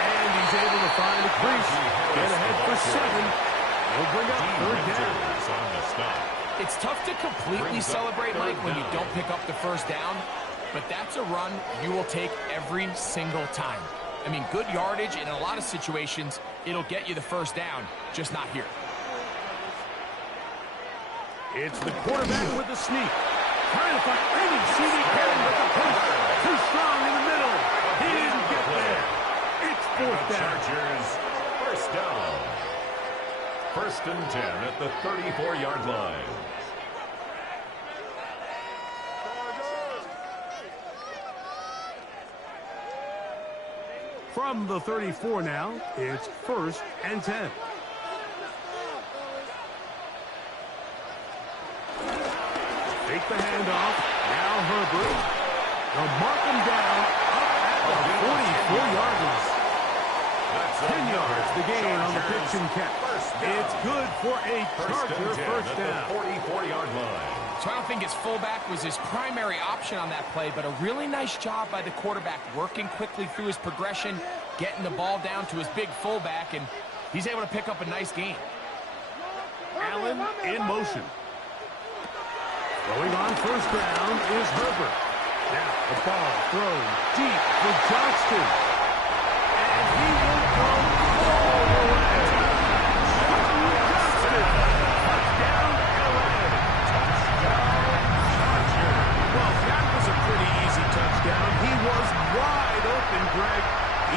And he's able to find a crease. Get ahead for 7. He'll bring up 3rd down. On the stop. It's tough to completely celebrate, Mike, when you don't pick up the 1st down, but that's a run you will take every single time. I mean, good yardage, and in a lot of situations, it'll get you the 1st down, just not here. It's the quarterback with the sneak. Trying to find any CD can, but the push too strong in the middle. He didn't get there. It's 4th down. Chargers, 1st down. 1st and 10 at the 34-yard line. From the 34 now, it's 1st and 10. Take the handoff. Now Herbert. They'll mark him down up at the 44-yard line. 10 yards the gain on the pitch and catch. It's good for a Charger 1st down. 44-yard line. So I don't think his fullback was his primary option on that play, but a really nice job by the quarterback working quickly through his progression, getting the ball down to his big fullback, and he's able to pick up a nice gain. Allen in motion. Going on 1st down is Herbert. Now the ball thrown deep for Johnston. And he will go all the way. Johnston, touchdown LA. Well, that was a pretty easy touchdown. He was wide open, Greg.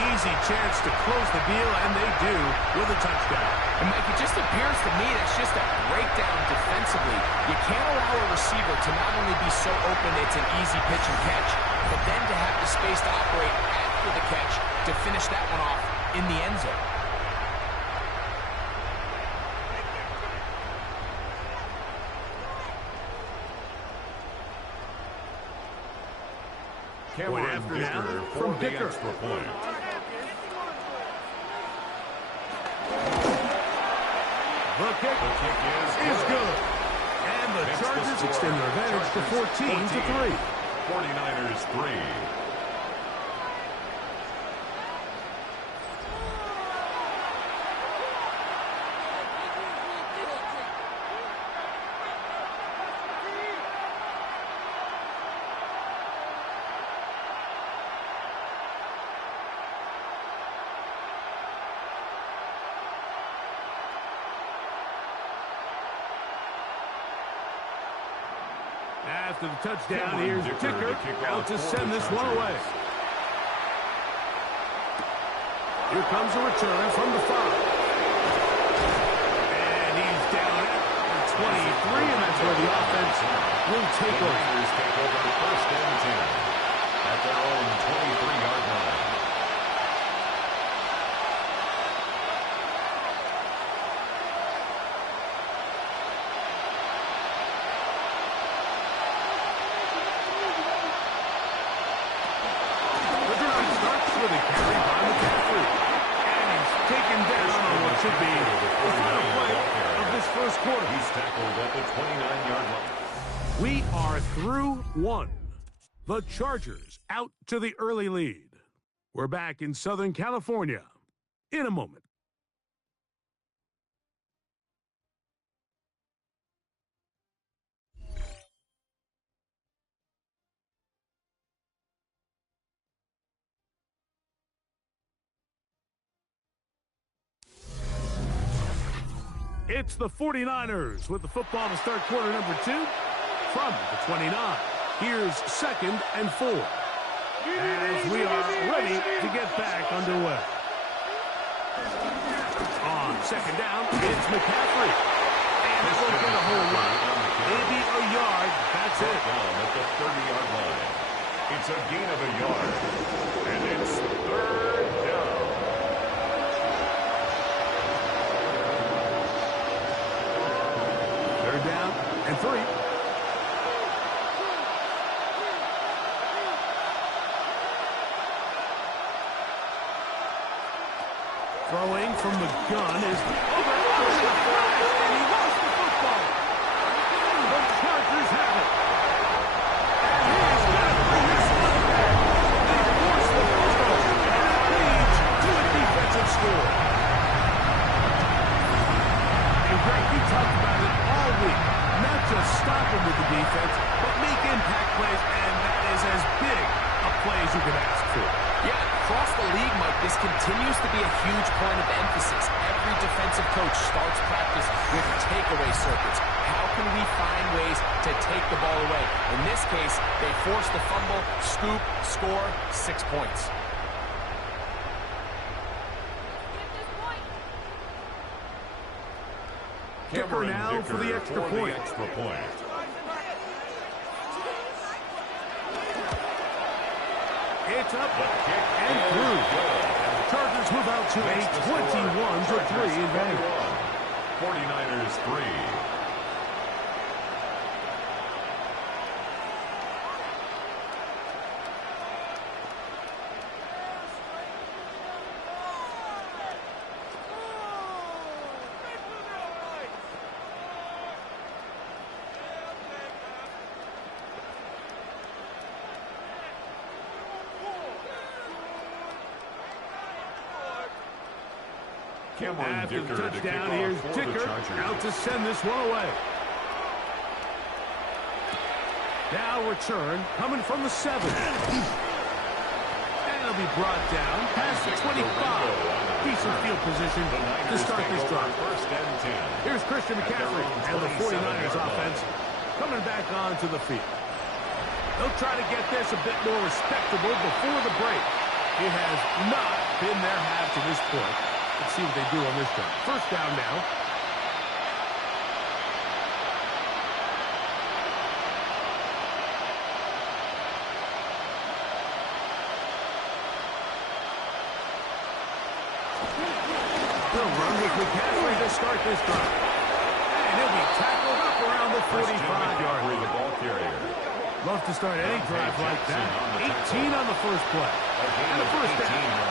Easy chance to close the deal, and they do with a touchdown. And Mike, it just appears to me that's just a breakdown defensively. You can't allow a receiver to not only be so open it's an easy pitch and catch, but then to have the space to operate after the catch to finish that one off in the end zone. Point after now from the Dicker. extra point. The kick is good. And the Chargers extend their advantage to 14-3. 49ers 3. After the touchdown, here's Dicker out to send this one away. Here comes a return from the 5. And he's down at the 23, and that's where the offense will take over. Niners take over 1st and 10 at their own 23-yard line. Should be the final play of this 1st quarter. He's tackled at the 29-yard line. We are through 1. The Chargers out to the early lead. We're back in Southern California in a moment. It's the 49ers with the football to start quarter number 2 from the 29. Here's 2nd and 4. As we are ready to get back underway. On 2nd down, it's McCaffrey. And it won't get a whole lot. Maybe a yard. That's it. Down at the 30-yard line. It's a gain of a yard. And it's 3rd down. Third down and 3. Throwing from the gun is over the flash, and he lost the football. The Chargers have it. And he's got to bring this one back. They force the fumble, and it leads to a defensive score. And Greg, you talked about it all week. Not just stop him with the defense, but make impact plays, and that is as big a play as you can ask for. Yeah, across the league, Mike, this continues to be a huge point of emphasis. Every defensive coach starts practice with takeaway circuits. How can we find ways to take the ball away? In this case, they force the fumble, scoop, score, 6 points. Kicker now for the extra point. It's up and through. Chargers move out to a 21-3 advantage. 49ers 3. After the touchdown, here's Dicker out to send this one away. Now return coming from the 7. And it'll be brought down past the 25. Decent field position to start this drive. Here's Christian McCaffrey and the 49ers offense coming back onto the field. They'll try to get this a bit more respectable before the break. It has not been their half to this point. Let's see what they do on this drive. First down now. They'll run with McCaffrey to start this drive. And he'll be tackled up around the 45-yard line. The ball carrier. Love to start any drive like that. 18 on the first play. And a first down.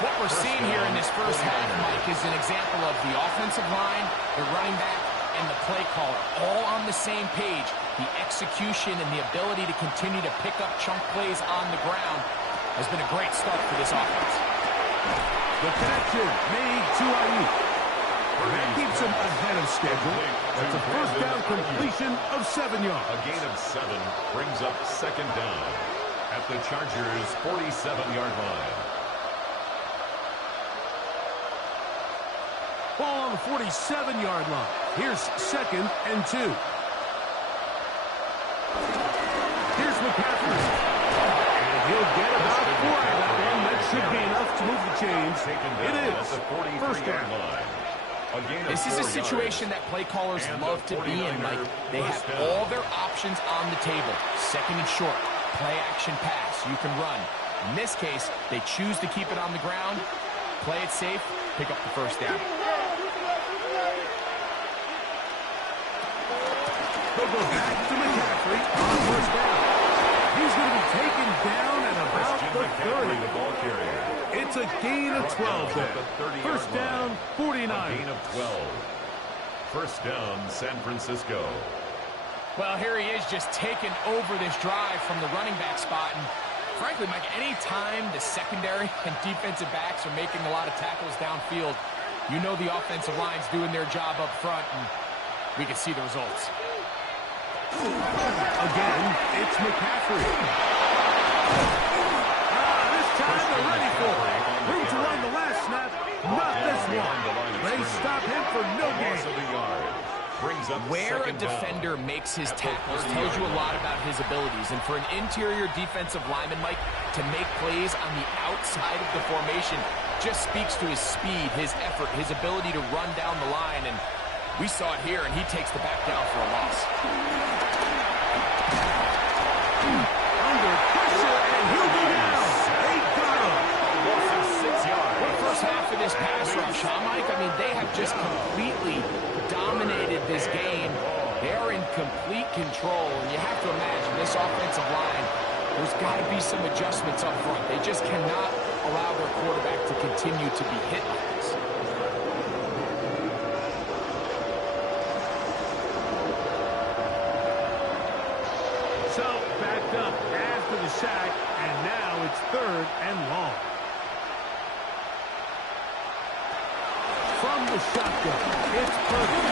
What we're seeing here in this first half, Mike, is an example of the offensive line, the running back, and the play caller all on the same page. The execution and the ability to continue to pick up chunk plays on the ground has been a great start for this offense. The connection made to Ayuk. That keeps him ahead of schedule. That's a first down completion of 7 yards. A gain of 7 brings up 2nd down at the Chargers' 47-yard line. Ball on the 47-yard line. Here's 2nd and 2. Here's McCaffrey. And he'll get about 4 out of that one. That should be enough to move the chains. It is first down. This is a situation that play callers love to be in, Mike. They have all their options on the table. 2nd and short, play action pass. You can run. In this case, they choose to keep it on the ground, play it safe, pick up the first down. They'll go back to McCaffrey on first down. He's going to be taken down at about the 30. The ball carrier. It's a gain of 12 there. First down, 49. A gain of 12. First down, San Francisco. Well, here he is just taking over this drive from the running back spot. And frankly, Mike, any time the secondary and defensive backs are making a lot of tackles downfield, you know the offensive line's doing their job up front, and we can see the results. Again, it's McCaffrey. This time they're ready for it. Room to run the last snap. Not this one. They stop him for no gain. Loss of a yard. Brings up Where a second down. defender makes his At the tackles 30 tells you a yard lot line. about his abilities. And for an interior defensive lineman, Mike, to make plays on the outside of the formation just speaks to his speed, his effort, his ability to run down the line. And we saw it here, and he takes the back down for a loss. Under pressure, and he'll be down. They got him. Loss of 6 yards. The first half of this pass rush, huh, Mike? I mean, they have just completely dominated this game. They're in complete control, and you have to imagine this offensive line, there's got to be some adjustments up front. They just cannot allow their quarterback to continue to be hit like this. So, backed up after the sack, and now it's 3rd and long. From the shotgun, it's perfect.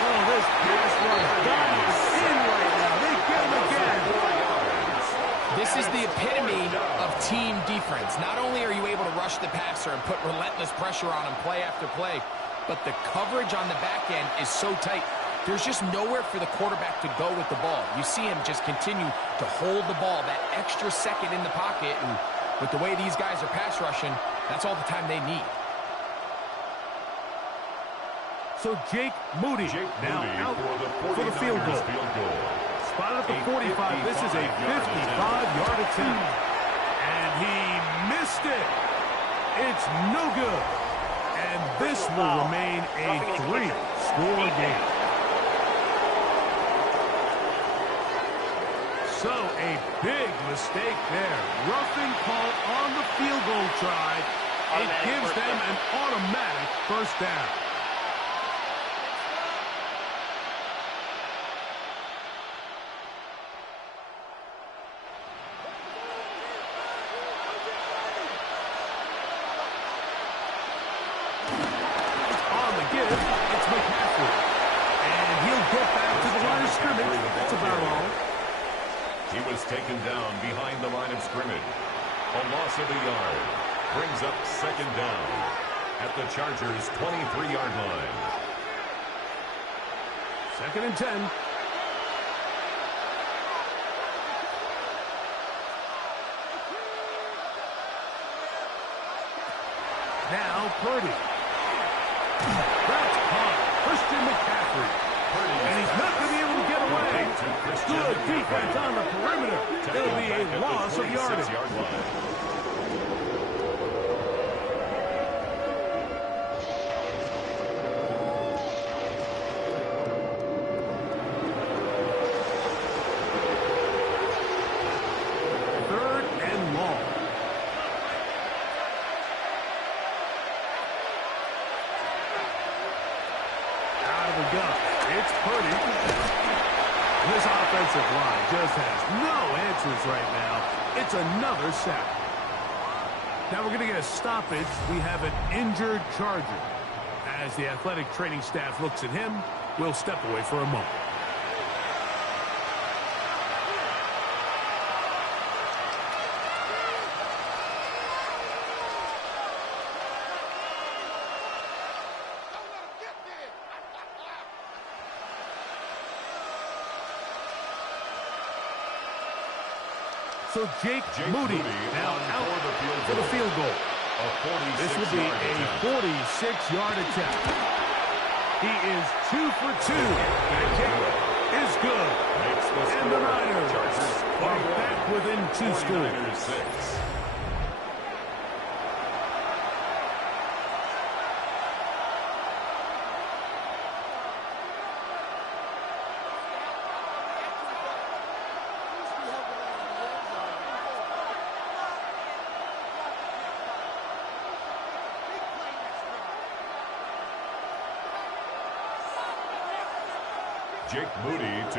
Oh, this pass rush dives in right now. They get him again. This is the epitome of team defense. Not only are you able to rush the passer and put relentless pressure on him play after play, but the coverage on the back end is so tight. There's just nowhere for the quarterback to go with the ball. You see him just continue to hold the ball that extra second in the pocket, and with the way these guys are pass rushing, that's all the time they need. So Jake Moody now out for the field goal. Spotted at the 45. This is a 55-yard attempt. And he missed it. It's no good. And this will remain a 3-score game. So a big mistake there. Roughing call on the field goal try. It gives them an automatic first down. He was taken down behind the line of scrimmage. A loss of a yard. Brings up second down at the Chargers' 23-yard line. 2nd and 10. Now Purdy. That's caught. Christian McCaffrey. And he's not going to be able to get away. Good defense on the perimeter. It'll be a loss of yardage. Third and long. Out of the gun. It's Purdy. This offensive line just has no answers right now. It's another sack. Now we're going to get a stoppage. We have an injured Charger. As the athletic training staff looks at him, we'll step away for a moment. So Jake Moody now out for the field goal. This will be a 46-yard attempt. He is 2 for 2. That kick is good. And the Niners are back within 2 scores.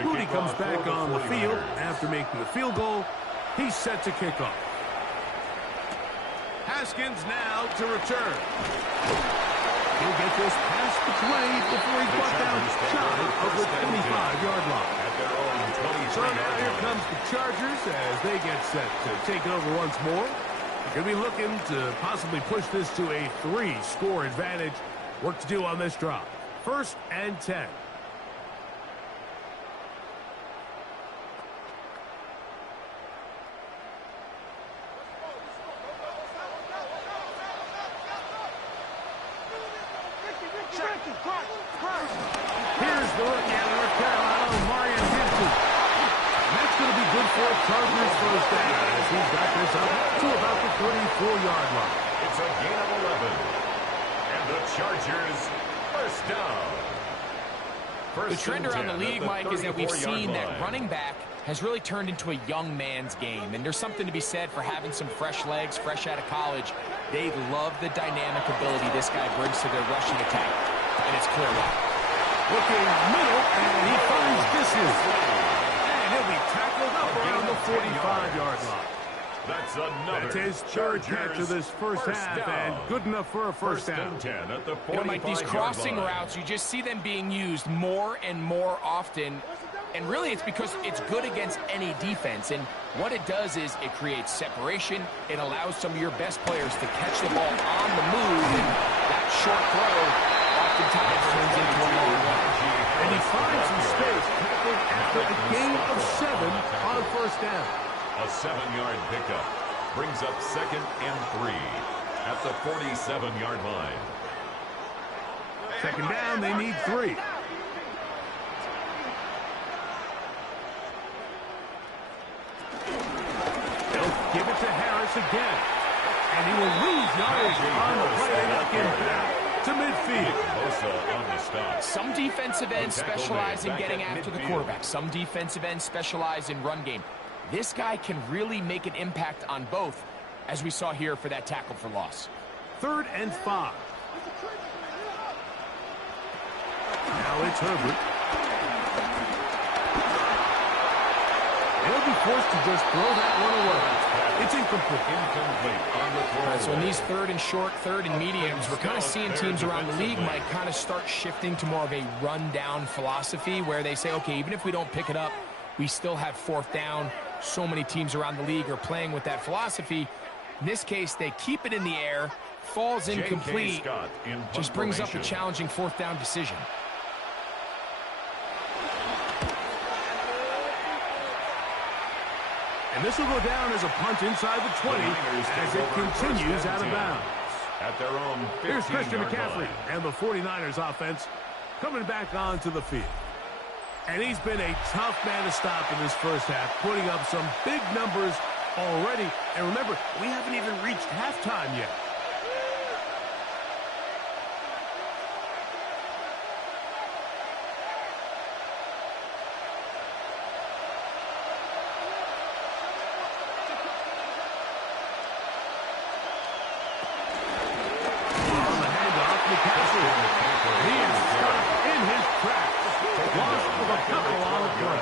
Moody comes back on the field after making the field goal. He's set to kick off. Haskins now to return. He'll get this past the play before he's brought down shy of the 25-yard line. So now here comes the Chargers as they get set to take it over once more. They're going to be looking to possibly push this to a 3-score advantage. Work to do on this drive. 1st and 10. Here's the rookie out of North Carolina, Marion Gibson. And that's going to be good for Chargers first down as he's got this up to about the 34-yard line. It's a gain of 11. And the Chargers first down. The trend around the league, Mike, is that we've seen that running back has really turned into a young man's game. And there's something to be said for having some fresh legs, fresh out of college. They love the dynamic ability this guy brings to their rushing attack. And it's clear why. Looking middle, and he finds Gibson. And he'll be tackled up around the 45-yard line. That's another. That's his third catch of this first half, and good enough for a first down. 10 at the 45-yard line. You know, Mike, these crossing routes, you just see them being used more and more often. And really, it's because it's good against any defense. And what it does is it creates separation. It allows some of your best players to catch the ball on the move. And that short throw oftentimes turns into a long one. And he finds some space after a gain of 7 on first down. A 7-yard pickup brings up 2nd and 3 at the 47-yard line. 2nd down, they need 3. They'll give it to Harris again. And he will lose yardage on the play. They knock him back to midfield. Bosa on the stop. Some defensive ends specialize in getting after the quarterback. Some defensive ends specialize in run game. This guy can really make an impact on both, as we saw here for that tackle for loss. 3rd and 5. Now it's Herbert. He'll be forced to just throw that one away. It's incomplete. On the throw. All right, so in these 3rd and short, 3rd and mediums, we're kind of seeing teams around the league, Mike, kind of start shifting to more of a run-down philosophy where they say, okay, even if we don't pick it up, we still have 4th down. So many teams around the league are playing with that philosophy. In this case, they keep it in the air, falls incomplete, just brings up a challenging 4th down decision. And this will go down as a punt inside the 20 as it continues out of bounds. At their own 15-yard Here's Christian line. McCaffrey and the 49ers offense coming back onto the field. And he's been a tough man to stop in this first half, putting up some big numbers already. And remember, we haven't even reached halftime yet. On the handoff, McCaffrey. He is stopped in his tracks. Lost of a couple on the play.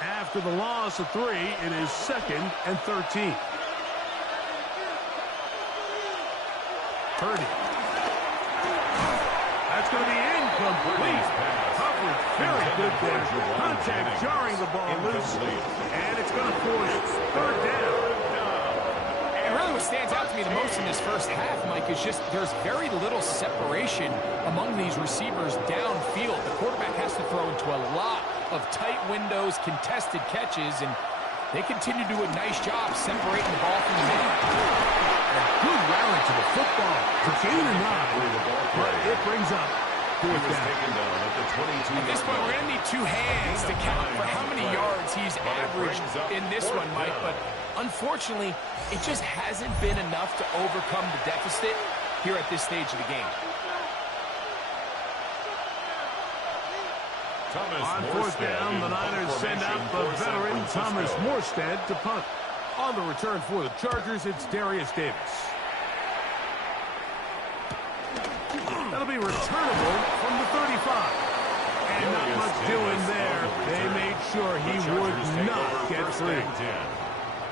After the loss of 3, it is 2nd and 13. Purdy. That's going to be incomplete. Coverage very good there. Contact jarring the ball loose. And it's going to force 3rd down. And really what stands out to me the most in this first half, Mike, is just there's very little separation among these receivers downfield. The quarterback has to throw into a lot of tight windows, contested catches, and they continue to do a nice job separating the ball from the man. A good rally to the football to gain a 9. But it brings up 4th down. At this point, we're going to need 2 hands to count for how many yards he's averaged in this one, Mike. But unfortunately, it just hasn't been enough to overcome the deficit here at this stage of the game. On 4th down, the Niners send out the veteran Thomas Morstead to punt. On the return for the Chargers, it's Darius Davis. That'll be returnable from the 35. And not much doing there. They made sure he would not get free.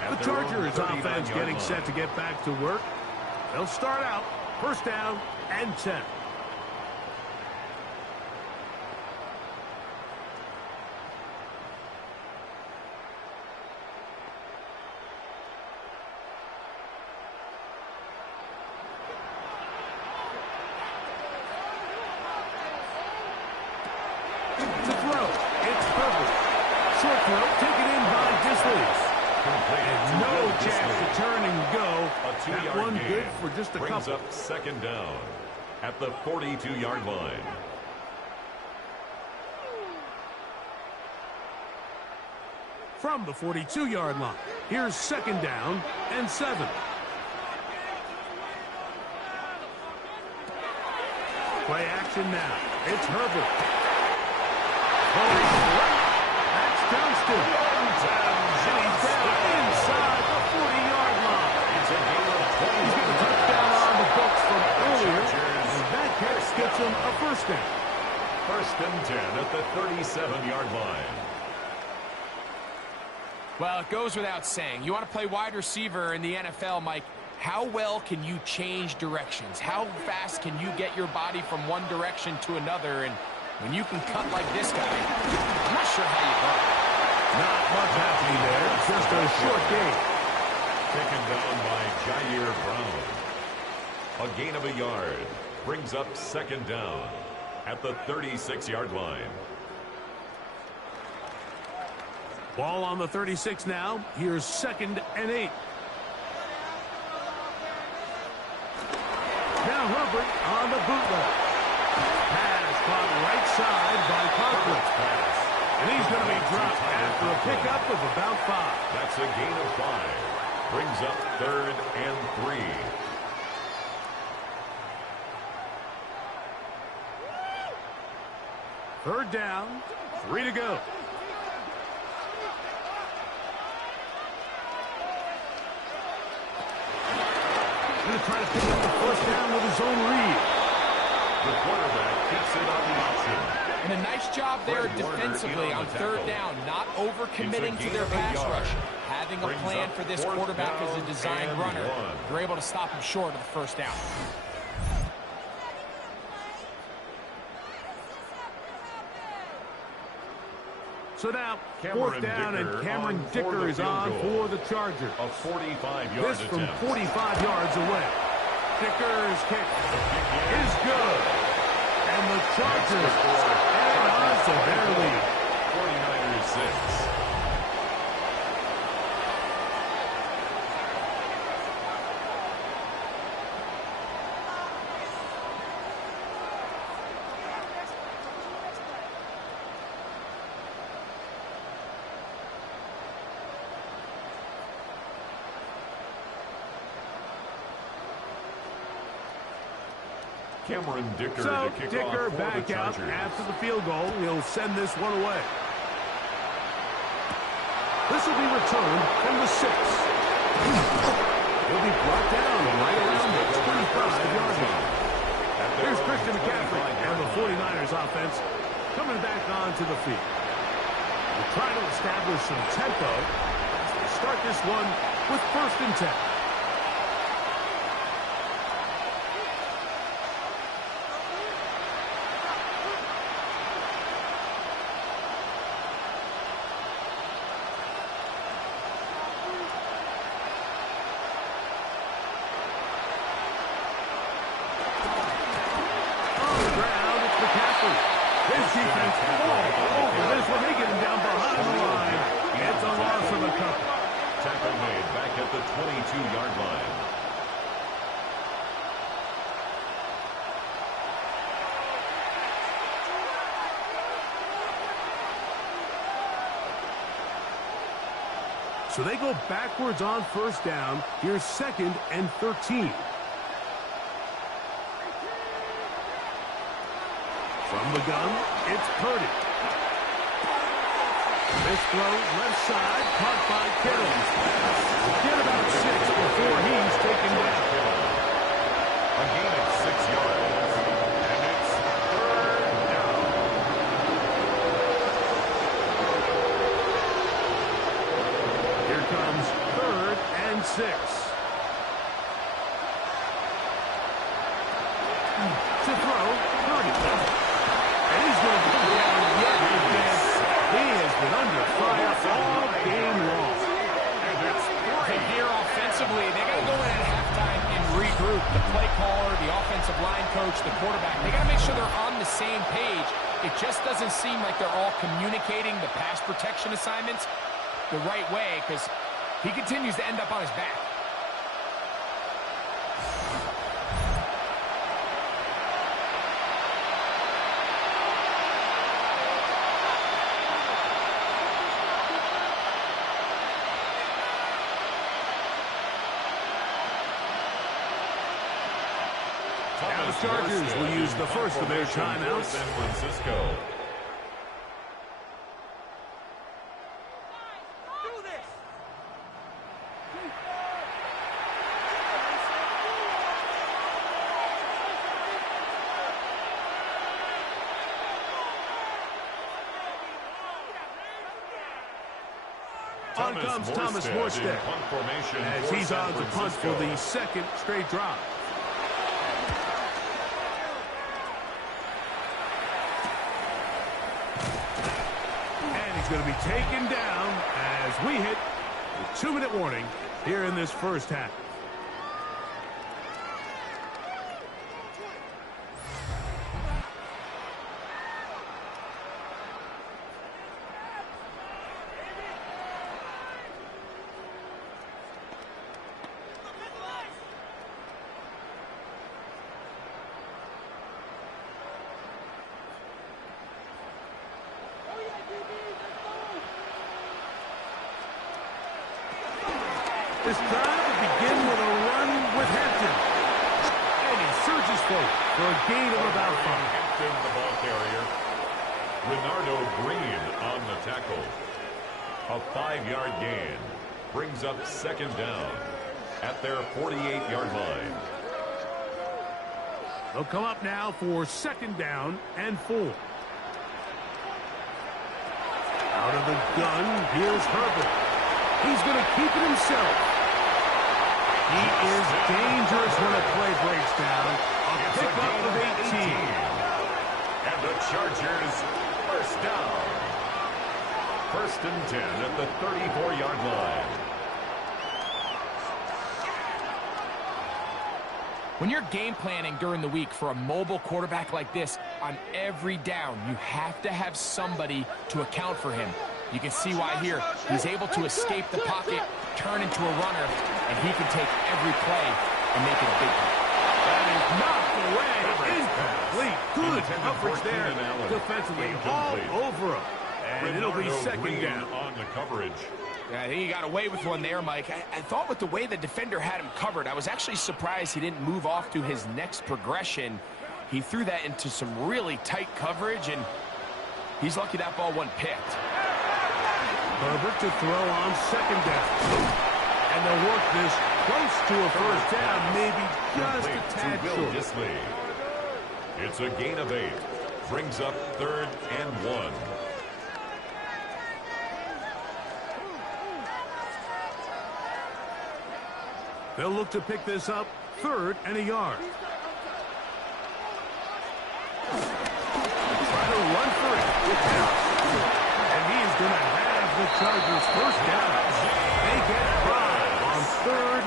The Chargers offense getting set to get back to work. They'll start out 1st down and 10. for just a brings couple. up second down at the 42-yard line. From the 42-yard line, here's second down and 7. Play action now. It's Herbert. That's Johnston. And he's down inside the 40-yard line. It's a gain of 20. He's getting a touchdown on the books from earlier, and that catch gets him a first down. First and 10 at the 37-yard line. Well, it goes without saying. You want to play wide receiver in the NFL, Mike, how well can you change directions? How fast can you get your body from one direction to another? And when you can cut like this guy, I'm not sure how you run. Not much happening there. Just a short gain. Taken down by Jair Brown. A gain of a yard brings up second down at the 36-yard line. Ball on the 36 now. Here's second and 8. Now Herbert on the bootleg. Pass caught right side by Conklin. And he's going to be dropped after a pickup of about 5. That's a gain of 5. Brings up third and 3. Third down, 3 to go. Going to try to pick up the first down with his own read. The quarterback keeps it on the option. And a nice job there defensively on third down, not overcommitting to their pass rush. Having a plan for this quarterback as a designed runner. They're able to stop him short of the first down. So now, fourth down, and Cameron Dicker is on for the Chargers. A 45-yard This from attempt. 45 yards away. Dicker's kick is good. And the Chargers add on to their lead. 49ers 6. Cameron Dicker So to kick Dicker off for back the out Chargers. after the field goal. He'll send this one away. This will be returned from the 6. He'll be brought down right around the 25-yard line. Here's Christian McCaffrey and the 49ers offense coming back onto the field. We'll try to establish some tempo as they start this one with first and 10. Tackle made back at the 22-yard line. So they go backwards on first down. Here's second and 13. From the gun, it's Purdy. This throw, left side, caught by Kittle. We'll get about 6 before he's taken down. A gain of 6 yards. And it's third down. Here comes third and 6. To throw, Purdy. And he's going to go down yet again. He has been under fire all game long. And it's 3. And here offensively, they got to go in at halftime and regroup. The play caller, the offensive line coach, the quarterback, they got to make sure they're on the same page. It just doesn't seem like they're all communicating the pass protection assignments the right way because he continues to end up on his back. Now the Chargers will use the first of their timeouts. San Francisco. On comes Thomas Morstead as he's on to punt for the second straight drive. And he's going to be taken down as we hit the 2-minute warning here in this first half. This drive will begin with a run with Hampton. And he surges forward for a gain of about 5. Hampton, the ball carrier. Renardo Green on the tackle. A 5-yard gain brings up second down at their 48-yard line. They'll come up now for second down and 4. Out of the gun, here's Herbert. He's going to keep it himself. He is dangerous when a play breaks down. A pickup of 18. And the Chargers first down. First and 10 at the 34-yard line. When you're game planning during the week for a mobile quarterback like this, on every down, you have to have somebody to account for him. You can see why here. He's able to escape the pocket, turn into a runner, and he can take every play and make it a big play. That is knocked away. Incomplete. Good coverage there defensively. All over him. And it'll be second down. On the coverage. Yeah, I think he got away with one there, Mike. I thought with the way the defender had him covered, I was actually surprised he didn't move off to his next progression. He threw that into some really tight coverage, and he's lucky that ball wasn't picked. Herbert to throw on second down. And they'll work this close to a first down, maybe just a tad short. It's a gain of 8. Brings up third and 1. They'll look to pick this up, third and a yard. Try to run for it with Harris. And he is going to have the Chargers first down. They get 5 on third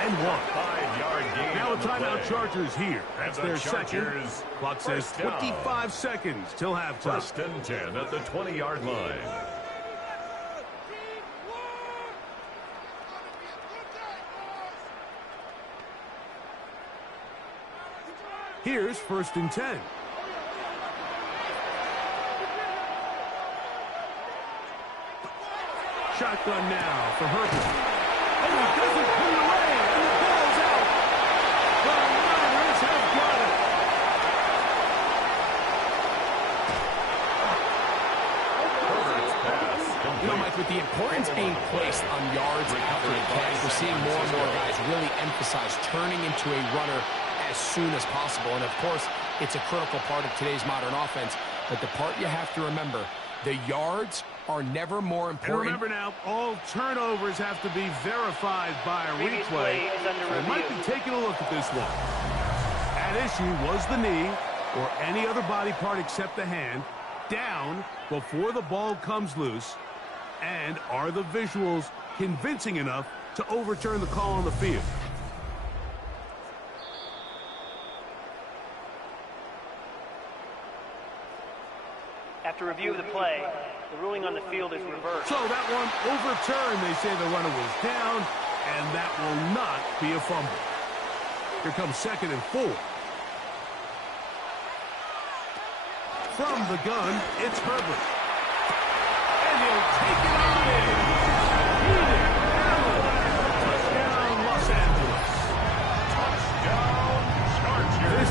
and 1. 5-yard gain. Now a timeout Chargers here. That's their second. Clock says 25 seconds till halftime. First and 10 at the 20-yard line. Here's first and 10. Shotgun now for Herbert. Oh, he doesn't put it away, and the ball's out. The Niners have got it. You know, Mike, with the importance being placed on yards and coverage plays, we're seeing more and more guys really emphasize turning into a runner as soon as possible. And, of course, it's a critical part of today's modern offense. But the part you have to remember, the yards are never more important. And remember now, all turnovers have to be verified by a replay. We might be taking a look at this one. At issue was the knee, or any other body part except the hand, down before the ball comes loose. And are the visuals convincing enough to overturn the call on the field? After review of the play, the ruling on the field is reversed. So that one overturned. They say the runner was down, and that will not be a fumble. Here comes second and 4. From the gun, it's Herbert. And he'll take it on in. Keenan Allen. Touchdown, Los Angeles. Touchdown, Chargers. This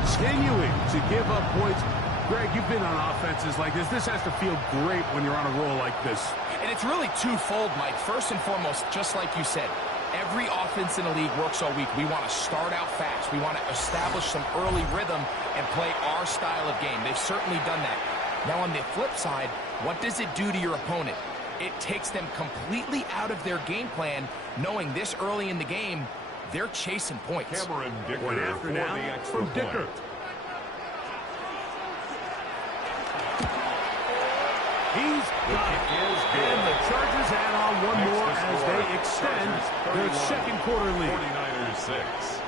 continuing to give up points. Greg, you've been on offenses like this. This has to feel great when you're on a roll like this. And it's really twofold, Mike. First and foremost, just like you said, every offense in the league works all week. We want to start out fast. We want to establish some early rhythm and play our style of game. They've certainly done that. Now, on the flip side, what does it do to your opponent? It takes them completely out of their game plan, knowing this early in the game, they're chasing points. Cameron Dicker Point after for now the extra from Dicker. point. He's got it. And the Chargers add on one more as they extend their second quarter lead. 49ers 6.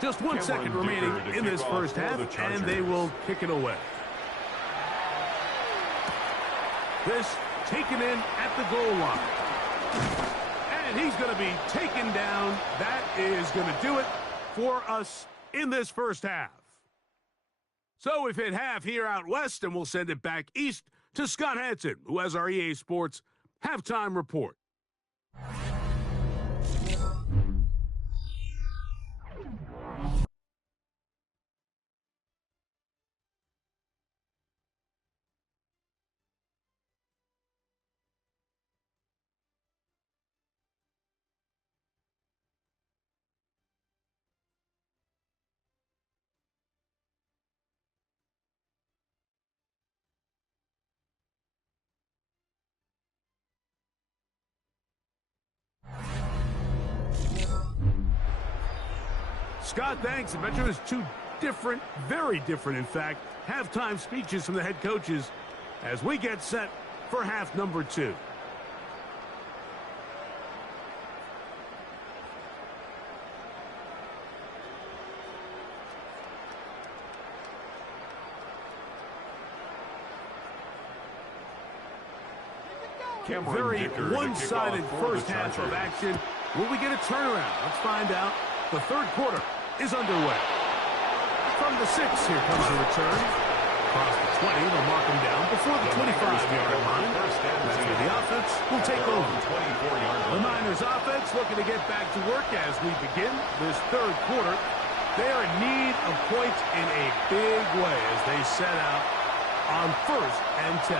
Just 1 second remaining in this first half, and they will kick it away. This taken in at the goal line. And he's going to be taken down. That is going to do it for us in this first half. So we've hit half here out west, and we'll send it back east to Scott Hansen, who has our EA Sports halftime report. Scott, thanks. I bet you there's two different, very different, in fact, halftime speeches from the head coaches as we get set for half number 2. Very one-sided first half of action. Will we get a turnaround? Let's find out. The third quarter is underway. From the 6, here comes the return. Across the 20, they'll mark him down before the 25-yard line. That's where the offense will take over. The Niners offense looking to get back to work as we begin this third quarter. They are in need of points in a big way as they set out on 1st and 10.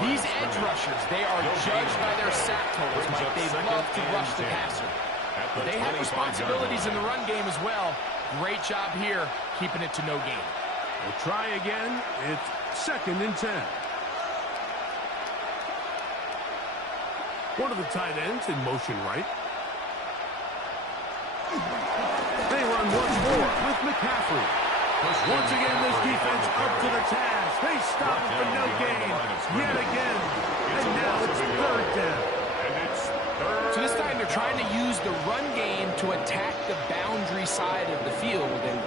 These edge rushers, they are judged by their sack totals, Mike. They love to rush the passer. But they have responsibilities in the run game as well. Great job here, keeping it to no gain. We'll try again. It's 2nd and 10. One of the tight ends in motion right. They run once more with McCaffrey. Once again, this defense up to the task. They stop it for no gain. Yet again. And now it's 3rd down. So this time they're trying to use the run game to attack the boundary side of the field. And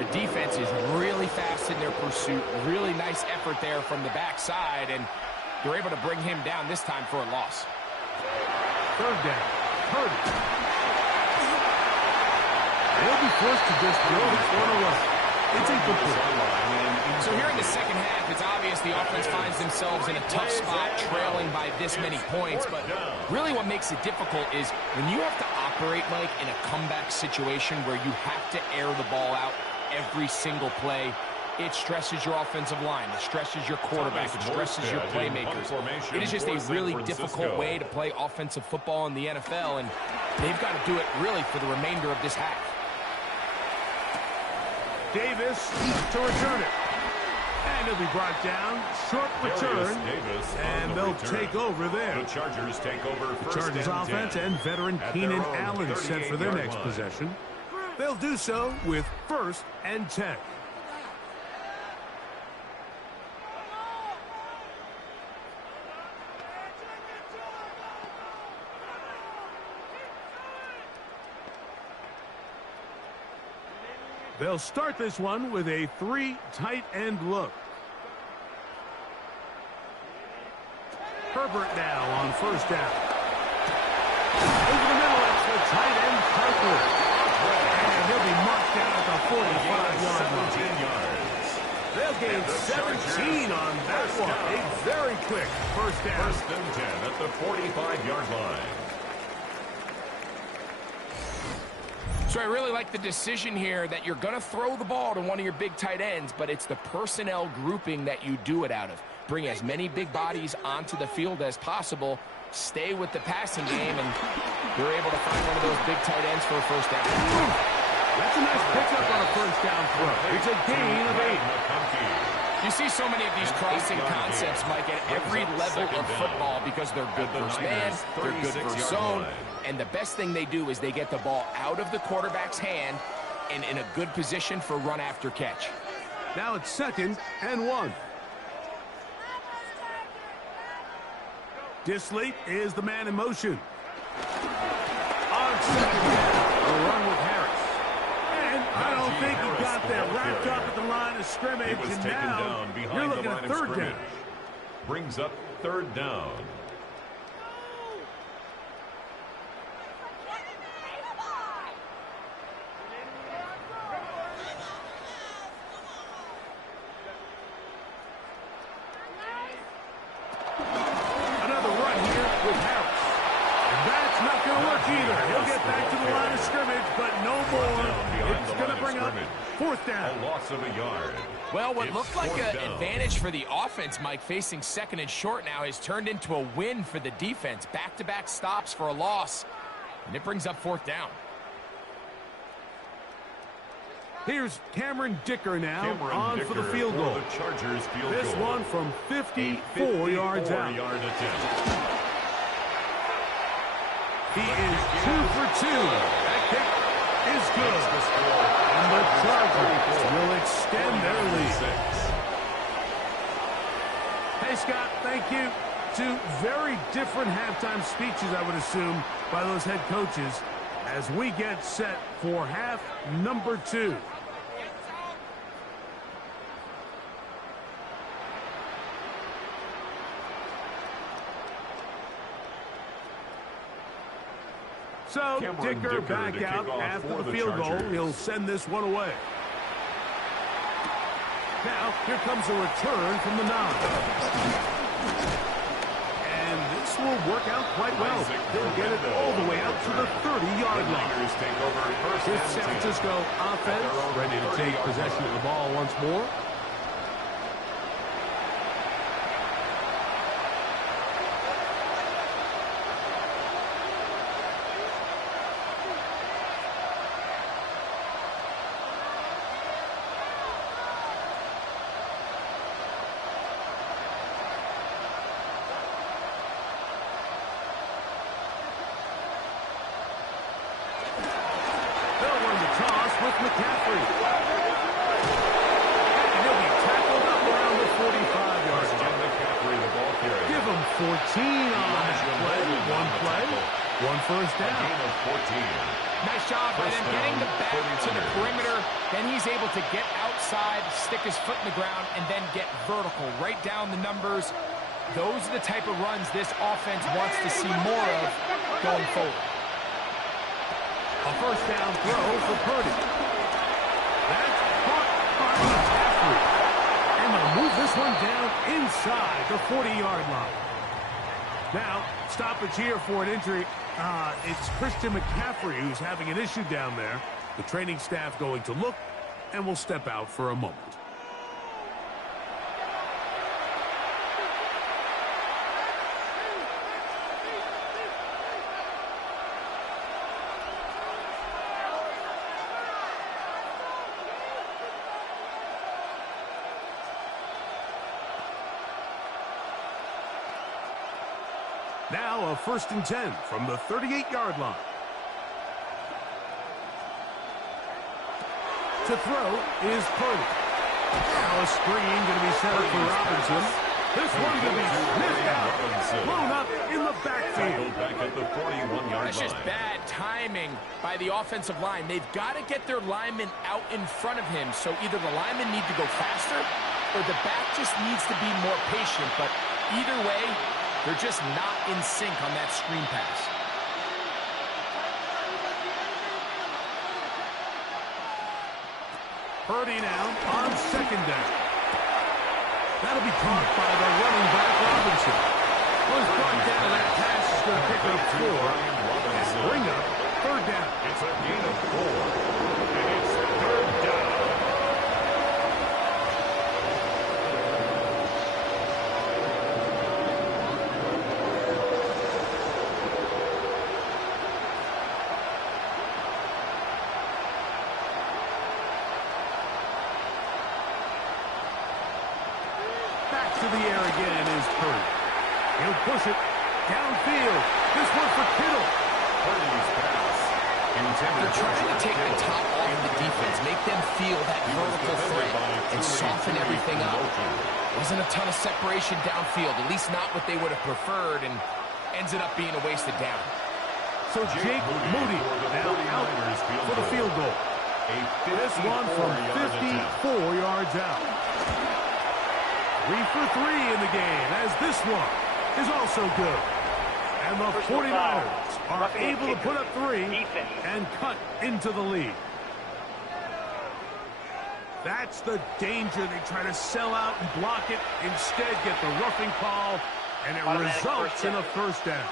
the defense is really fast in their pursuit. Really nice effort there from the backside. And they're able to bring him down this time for a loss. 3rd down. Purdy. They'll be forced to just throw this one away. It's incomplete. So here in the second half, it's obvious the offense finds themselves in a tough spot, trailing by this many points. But really what makes it difficult is when you have to operate, Mike, in a comeback situation where you have to air the ball out every single play, it stresses your offensive line. It stresses your quarterback. It stresses your playmakers. It is just a really difficult way to play offensive football in the NFL, and they've got to do it really for the remainder of this half. Davis to return it. And he'll be brought down. Short return. And they'll take over there. The Chargers take over the Chargers offense and veteran Keenan Allen set for their next possession. They'll do so with 1st and 10. They'll start this one with a 3 tight end look. Herbert now on 1st down. Over the middle, it's the tight end Parker. And he'll be marked down at the 45-yard line. They'll gain 17 on that one. A very quick 1st down. 1st and 10 at the 45-yard line. So I really like the decision here that you're going to throw the ball to one of your big tight ends, but it's the personnel grouping that you do it out of. Bring as many big bodies onto the field as possible, stay with the passing game, and you're able to find one of those big tight ends for a 1st down. That's a nice pickup on a 1st down throw. It's a gain of 8. You see so many of these crossing concepts, Mike, at every level of football because they're good versus man, they're good versus zone, and the best thing they do is they get the ball out of the quarterback's hand and in a good position for run after catch. Now it's 2nd and 1. Disley is the man in motion. On 2nd down, a run with Harris. And I don't think he got there. Wrapped up at the line of scrimmage, and now you're looking at 3rd down. Brings up 3rd down. Another run here with Harris. That's not going to work either. He'll get back to the line of scrimmage, but no more. It's going to bring up 4th down. A loss of a yard. Well, what looked like an advantage for the offense, Mike, facing 2nd and short now, has turned into a win for the defense. Back-to-back stops for a loss, and it brings up 4th down. Here's Cameron Dicker now on for the field goal. The Chargers field this goal. One from 54 yards out. He is 2 for 2. That kick is good. And the Chargers will extend their lead. Hey, Scott, thank you. 2 very different halftime speeches, I would assume, by those head coaches as we get set for half number 2. So, Dicker back out after the field goal. He'll send this one away. Now, here comes a return from the 9. And this will work out quite well. He'll get it all the way out to the 30-yard line. This San Francisco offense ready to take possession of the ball once more. McCaffrey. And he'll be tackled up around the 45-yard line. Give him 14 on that play. One first down. Nice job by them getting the back to the perimeter. Then he's able to get outside, stick his foot in the ground, and then get vertical. Right down the numbers. Those are the type of runs this offense wants to see more of going forward. A first down throw for Purdy. That's caught by McCaffrey. And they'll move this one down inside the 40-yard line. Now, stoppage here for an injury. It's Christian McCaffrey who's having an issue down there. The training staff going to look and will step out for a moment. Now a 1st and 10 from the 38-yard line. To throw is Purdy. Now a screen going to be set up for Robinson. This one going to be sniffed out, blown up in the backfield. Back at the 41-yard That's just bad timing by the offensive line. They've got to get their linemen out in front of him, so either the linemen need to go faster or the back just needs to be more patient. But either way, they're just not in sync on that screen pass. Purdy now on 2nd down. That'll be caught by the running back Robinson. Was brought down. That pass is going to pick up 4 and bring up 3rd down. It's a gain of 4, and it's 3rd down. Back to the air again is Purdy. He'll push it downfield. This one for Kittle. Purdy's pass intended. They're trying to take the top off the defense, make them feel that vertical threat, and soften everything up. Wasn't a ton of separation downfield, at least not what they would have preferred, and ends it up being a wasted down. So Jake Moody now out for the field goal. This one from 54 yards out. 3 for 3 in the game, as this one is also good. And the 49ers are able to put up 3 and cut into the lead. That's the danger. They try to sell out and block it. Instead, get the roughing call, and it results in a 1st down.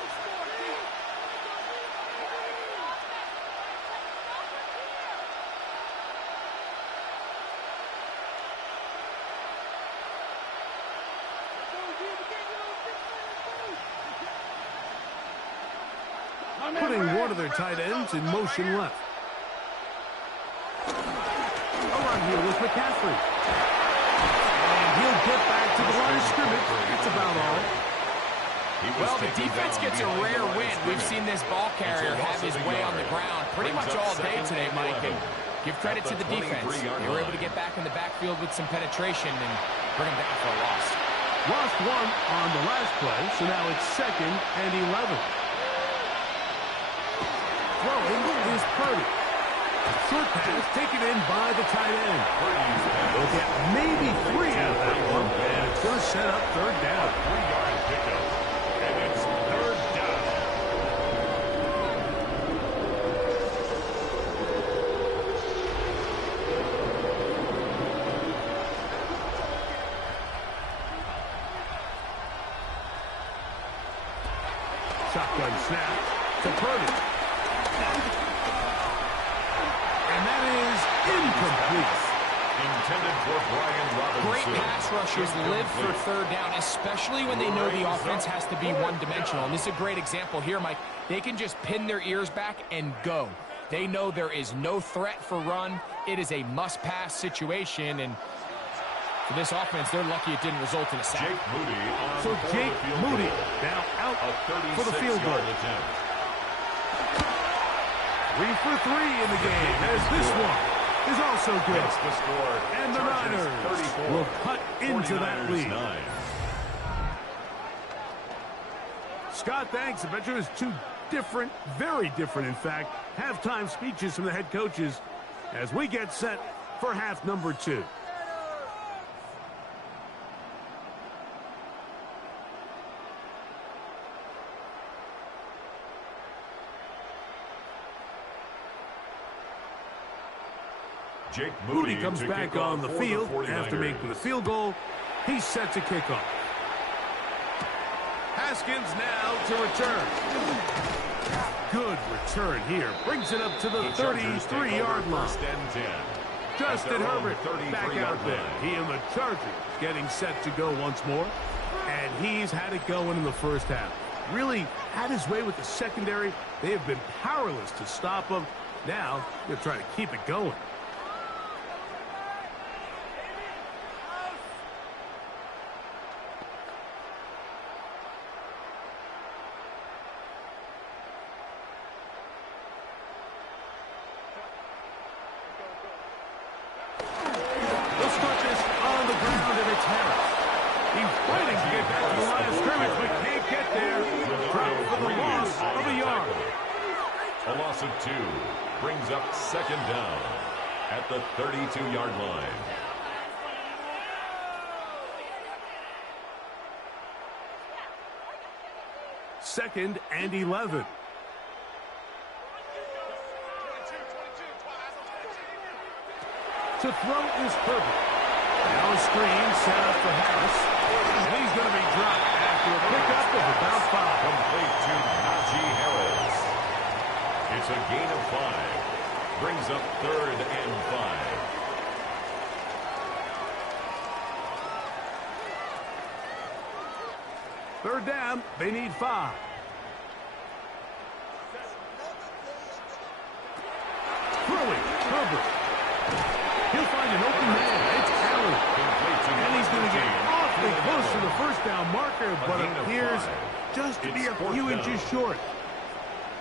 Putting one of their tight ends in motion left. Around here with McCaffrey. And he'll get back to the line of scrimmage. That's about all. Well, the defense gets a rare win. We've seen this ball carrier have his way on the ground pretty much all day today, Mike. And give credit to the defense. They were able to get back in the backfield with some penetration and bring them down for a loss. Lost 1 on the last play, so now it's 2nd and 11. Throwing is Purdy. Short pass taken in by the tight end. They'll get maybe 3 out of that one, and it's going to set up 3rd down. 3-yard pickup, and it's 3rd down. Shotgun snap to Purdy. And that is incomplete. Intended for Brian Robinson. Great pass rushers live for 3rd down, especially when they know the offense has to be one-dimensional. And this is a great example here, Mike. They can just pin their ears back and go. They know there is no threat for run. It is a must-pass situation, and for this offense, they're lucky it didn't result in a sack. Jake Moody on So Jake Moody now out for the field goal. 3 for 3 in the game, as this one is also good. The score. And the Niners will cut into that lead. 9. Scott, thanks. I bet you it was 2 different, very different, in fact, halftime speeches from the head coaches as we get set for half number 2. Jake Moody comes back on the field after making the field goal. He's set to kick off. Haskins now to return. Good return here. Brings it up to the 33-yard line. Justin Herbert back out there. He and the Chargers getting set to go once more. And he's had it going in the first half. Really had his way with the secondary. They have been powerless to stop him. Now they're trying to keep it going. get back to the line of scrimmage, but can't get there. Drop for the loss of a yard. A loss of 2 brings up second down at the 32-yard line. Second and 11. To throw is Herbert. Now a screen set up for Harris. And he's going to be dropped after a pickup of about 5. Complete to Najee Harris. It's a gain of 5. Brings up third and 5. Third down, they need 5. Throwing, Herbert. He'll find an open man. It's Allen. And he's going to get awfully close to the first down marker, but appears just to be a few inches short.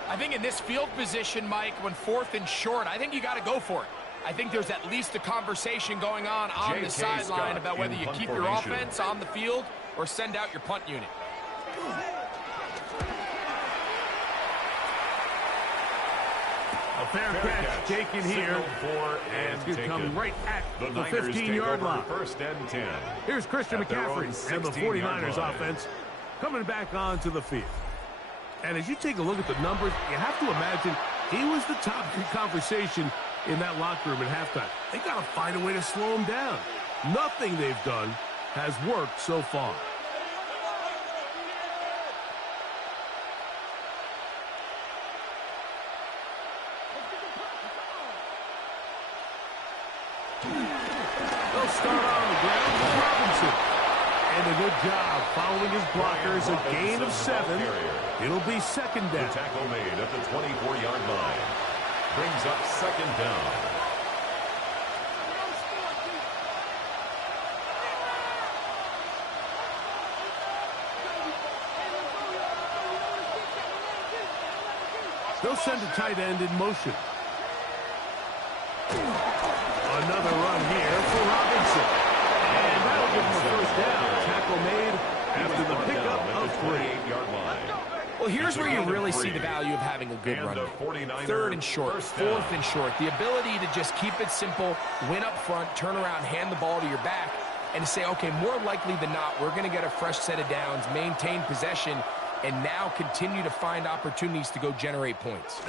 I think in this field position, Mike, when 4th and short, I think you got to go for it. I think there's at least a conversation going on the sideline about whether you keep your offense on the field or send out your punt unit. A fair catch taken here, and it's going to come right at the 15-yard line. First and 10. Here's Christian McCaffrey and the 49ers offense coming back onto the field. And as you take a look at the numbers, you have to imagine he was the top conversation in that locker room at halftime. They got to find a way to slow him down. Nothing they've done has worked so far. They'll start on the ground with Robinson. And a good job following his blockers, a gain of 7. It'll be second down. The tackle made at the 24-yard line. Brings up second down. They'll send a tight end in motion. Another run here for Robinson. And that'll give him a first down. Tackle made after the pickup of 3. Well, here's where you really see the value of having a good run. 3rd and short, 4th and short. The ability to just keep it simple, win up front, turn around, hand the ball to your back, and say, okay, more likely than not, we're going to get a fresh set of downs, maintain possession, and now continue to find opportunities to go generate points. On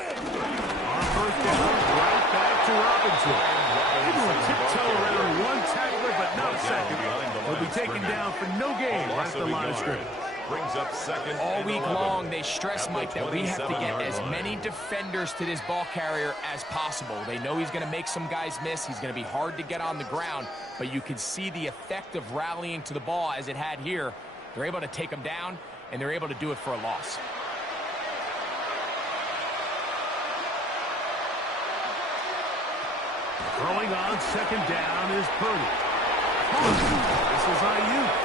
first down, right back to Robinson. Able to tiptoe around one tackler, but not a second. He'll be taken down for no gain right at the line of scrimmage. Brings up second. All week long, they stress, Mike, that we have to get as many defenders to this ball carrier as possible. They know he's going to make some guys miss. He's going to be hard to get on the ground, but you can see the effect of rallying to the ball as it had here. They're able to take him down, and they're able to do it for a loss. Throwing on second down is Purdy. This is Ayuk.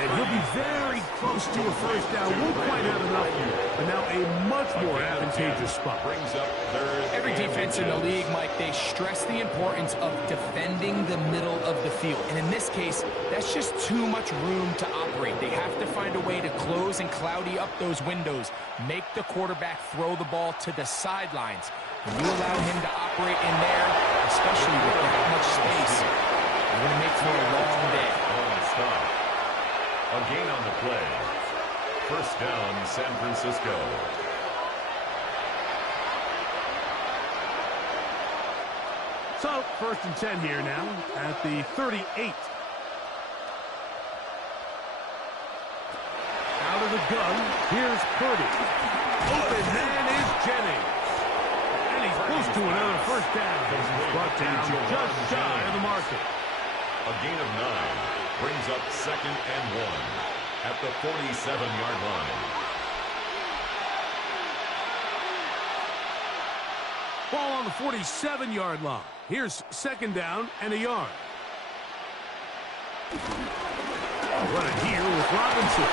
And he'll be very close to a first down. Won't quite have enough here, but now a much more advantageous spot. Brings up third. Every defense in the league, Mike, they stress the importance of defending the middle of the field. And in this case, that's just too much room to operate. They have to find a way to close and cloudy up those windows, make the quarterback throw the ball to the sidelines. When you allow him to operate in there, especially with that much space, you're going to make for a long day. Stop. A gain on the play. First down, San Francisco. So, first and 10 here now at the 38. Out of the gun, here's Purdy. Open man is Jennings. And he's close to another first down. He's brought down just shy of the marker. A gain of 9. Brings up second and 1 at the 47-yard line. Ball on the 47-yard line. Here's second down and a yard. Running here with Robinson.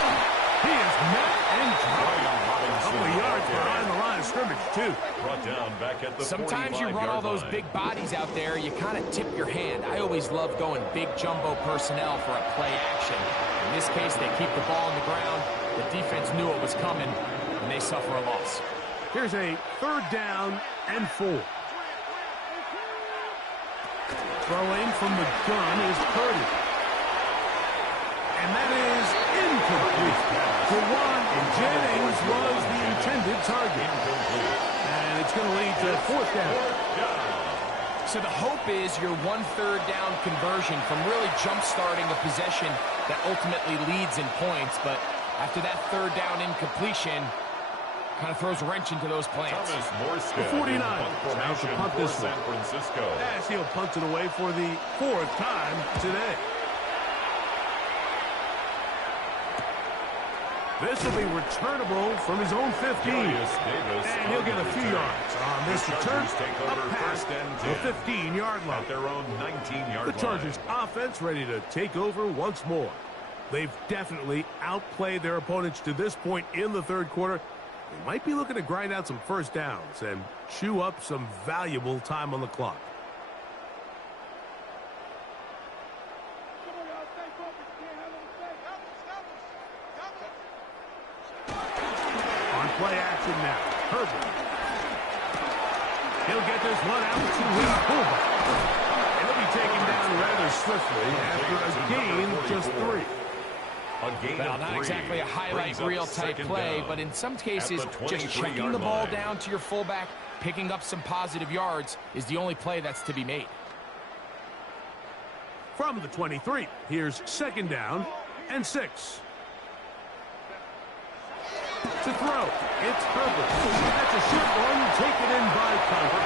He is met and dropped. A couple of yards behind the line of scrimmage, too. Brought down back at the Sometimes you run all those big bodies out there, you kind of tip your hand. I always love going big jumbo personnel for a play action. In this case, they keep the ball on the ground. The defense knew it was coming, and they suffer a loss. Here's a 3rd down and 4. Throwing from the gun is Purdy. And that is incomplete. Jawan Jennings was the intended target. And it's going to lead to 4th down. So the hope is your 1/3 down conversion from really jump-starting a possession that ultimately leads in points. But after that 3rd down incompletion, kind of throws a wrench into those plans. The 49 out to punt this one. San Francisco. As he'll punt it away for the 4th time today. This will be returnable from his own 15. And he'll get a few yards on this return up past the 15-yard line. At their own 19-yard line. The Chargers offense ready to take over once more. They've definitely outplayed their opponents to this point in the 3rd quarter. They might be looking to grind out some 1st downs and chew up some valuable time on the clock. Play action now. Herbert. He'll get this one out to his fullback. And he'll be taken down rather swiftly after a gain of just 3. Well, not exactly a highlight reel type play, but in some cases, just checking the ball down to your fullback, picking up some positive yards is the only play that's to be made. From the 23, here's 2nd down and 6. To throw, it's Herbert. That's a short one, taken in by Conner.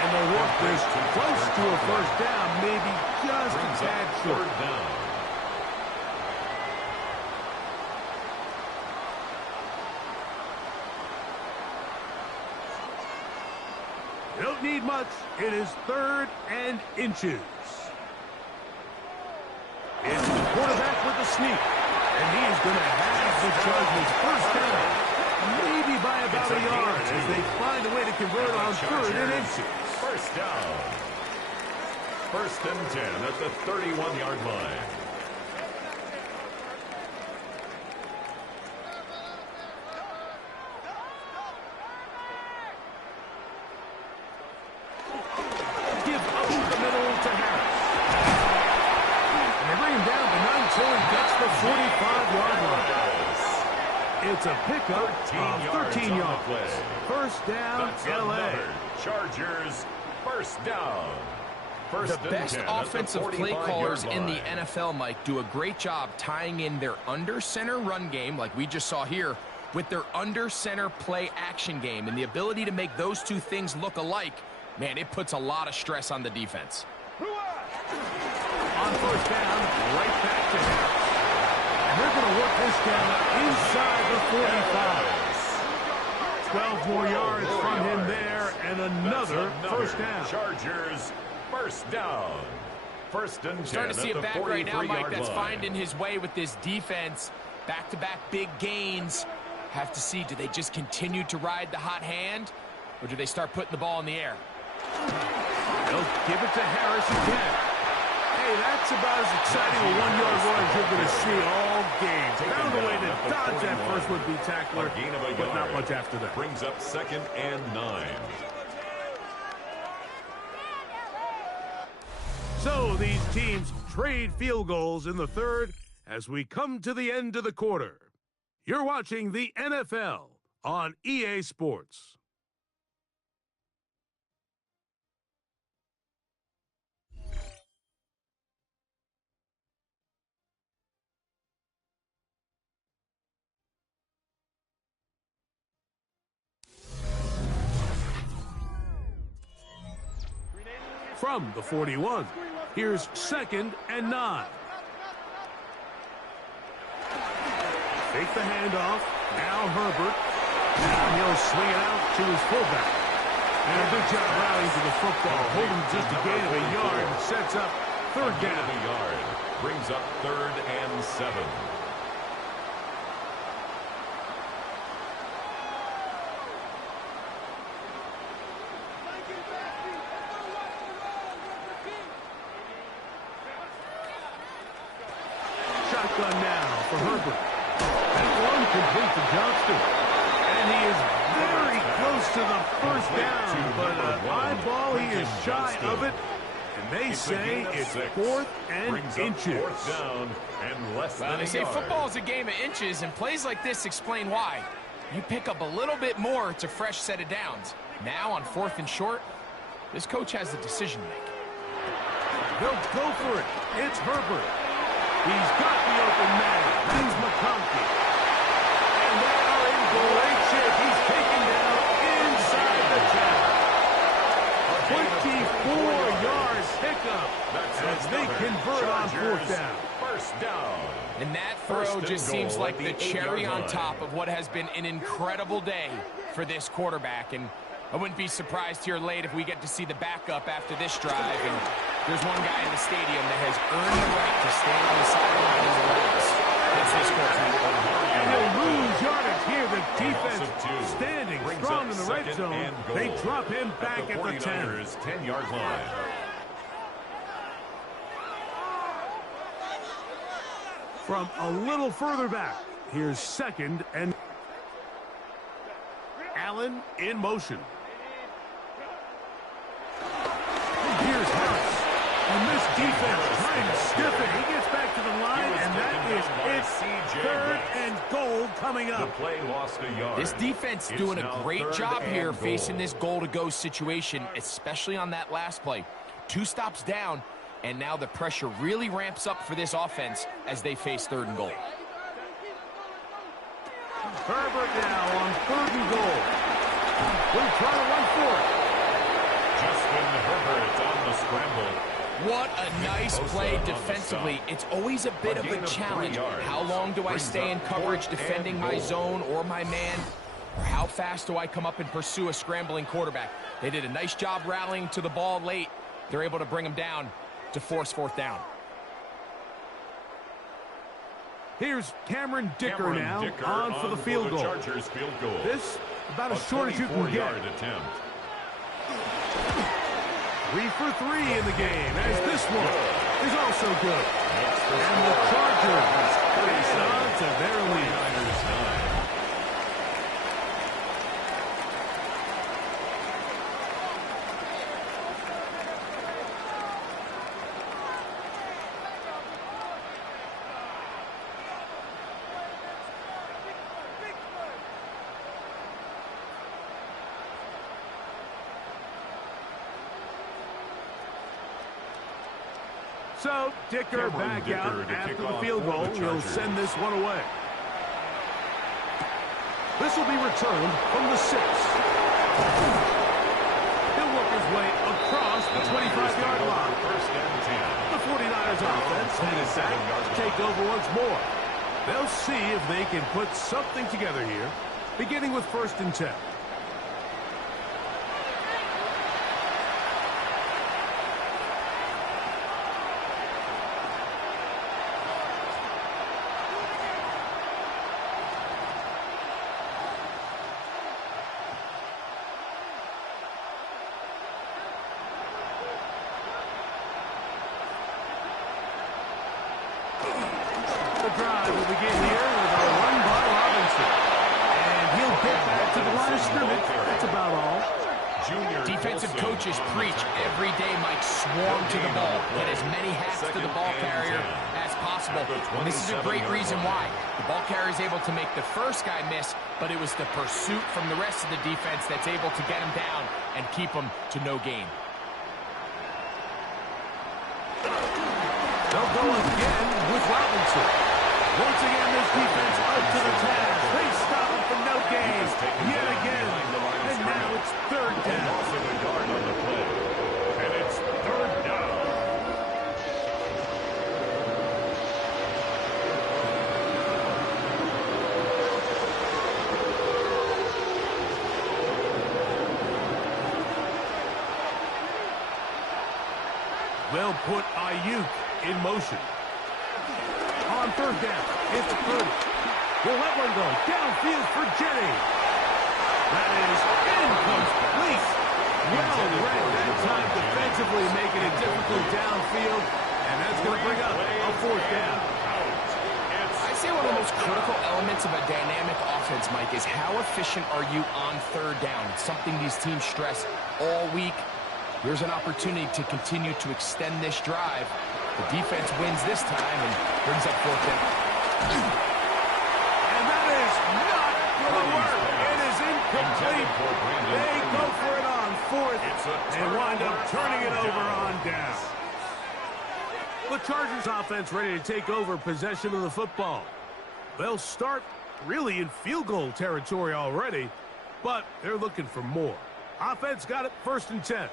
And they'll work this close to a 1st down, maybe just a tad short. Don't need much. It is 3rd and inches. It's the quarterback with the sneak. And he's going to have the Chargers 1st down. Maybe by about a yard as they find a way to convert on 3rd and inches. 1st down. 1st and 10 at the 31-yard line. Give up the middle to Harris. And they bring him down, but not until he gets the 45-yard line. It's a pickup of 13 yards. 1st down, L.A. Chargers, 1st down. The best offensive play callers in the NFL, Mike, do a great job tying in their under-center run game, like we just saw here, with their under-center play action game. And the ability to make those two things look alike, man, it puts a lot of stress on the defense. On 1st down, right back to Harris. And they're going to work this down inside the 45. 12 more yards from him there, and another 1st down. Chargers, 1st down. 1st and 10. Starting to see it back right now, Mike. That's finding his way with this defense. Back-to-back big gains. Have to see, do they just continue to ride the hot hand, or do they start putting the ball in the air? They'll give it to Harris again. Hey, that's about as exciting a 1-yard run as you're going to see all game. Found a way to dodge that first would-be tackler, but not much after that. Brings up 2nd and 9. So these teams trade field goals in the 3rd as we come to the end of the quarter. You're watching the NFL on EA Sports. From the 41, here's 2nd and 9. Take the handoff. Now Herbert. Now he'll swing it out to his fullback. And a good job rallying to the football. Holding just a gain of a yard. Sets up 3rd down. A yard. Brings up 3rd and 7. shotgun now for Herbert. That one complete to Johnston. And he is very close to the first down, but an eyeball, he is shy of it. And they say it's 4th and inches. Well, they say football is a game of inches, and plays like this explain why. You pick up a little bit more, it's a fresh set of downs. Now on 4th and short, this coach has a decision to make. They'll go for it. It's Herbert. He's got the open man. He's McConkey. And they are in great shape. He's taken down inside the 10. 24-yard pickup as they convert on 4th down. First down. And that throw just seems like the cherry on top of what has been an incredible day for this quarterback. And I wouldn't be surprised here late if we get to see the backup after this drive. And there's one guy in the stadium that has earned the right to stand on the sideline and race. It's this quarterback. And they'll lose yardage here. The defense standing strong in the red zone. They drop him back at the 10. 10-yard line. From a little further back, here's 2nd and Allen in motion. Here's House. And this defense trying to stiff it. He gets back to the line, and that is it. 3rd and goal coming up. The play lost a yard. This defense doing a great job here facing this goal-to-go situation, especially on that last play. 2 stops down, and now the pressure really ramps up for this offense as they face 3rd and goal. Herbert now on 3rd and goal. We'll try to run for it. Justin Herbert on the scramble. What a nice play defensively. It's always a bit of a challenge. How long do I stay in coverage defending my zone or my man? Or how fast do I come up and pursue a scrambling quarterback? They did a nice job rallying to the ball late. They're able to bring him down to force 4th down. Here's Cameron Dicker now on for the field goal. Chargers field goal. This about as short as you can get. Attempt. 3 for 3 in the game, as this one is also good. And the Chargers add on to their lead. So, Dicker back out after the field goal. He'll send this one away. This will be returned from the 6. He'll work his way across the 25-yard line. The 49ers offense headed back to take over once more. They'll see if they can put something together here, beginning with 1st and 10. Drive will begin here with a run by Robinson. And he'll get back to the line of scrimmage. That's about all. Defensive coaches preach every day, Mike, swarm to the ball. Get as many hats to the ball carrier as possible. And this is a great reason why. The ball carrier is able to make the first guy miss, but it was the pursuit from the rest of the defense that's able to get him down and keep him to no gain. They'll go again with Robinson. Once again, this defense up to the task. They stop him for no gain. Yet again. And now it's 3rd down. Also the guard on the play. And it's 3rd down. They'll put Ayuk in motion. On 3rd down, it's Purdy. We'll let one go. Downfield for Jennings. That is incomplete. Well read that time defensively, making it difficult downfield. And that's going to bring up a 4th down. of the most critical elements of a dynamic offense, Mike, is how efficient are you on third down? It's something these teams stress all week. Here's an opportunity to continue to extend this drive. The defense wins this time and brings up fourth down. And that is not going to work. It is incomplete. They go for it on fourth and wind up turning it over on down. The Chargers offense ready to take over possession of the football. They'll start really in field goal territory already, but they're looking for more. Offense got it, 1st and 10.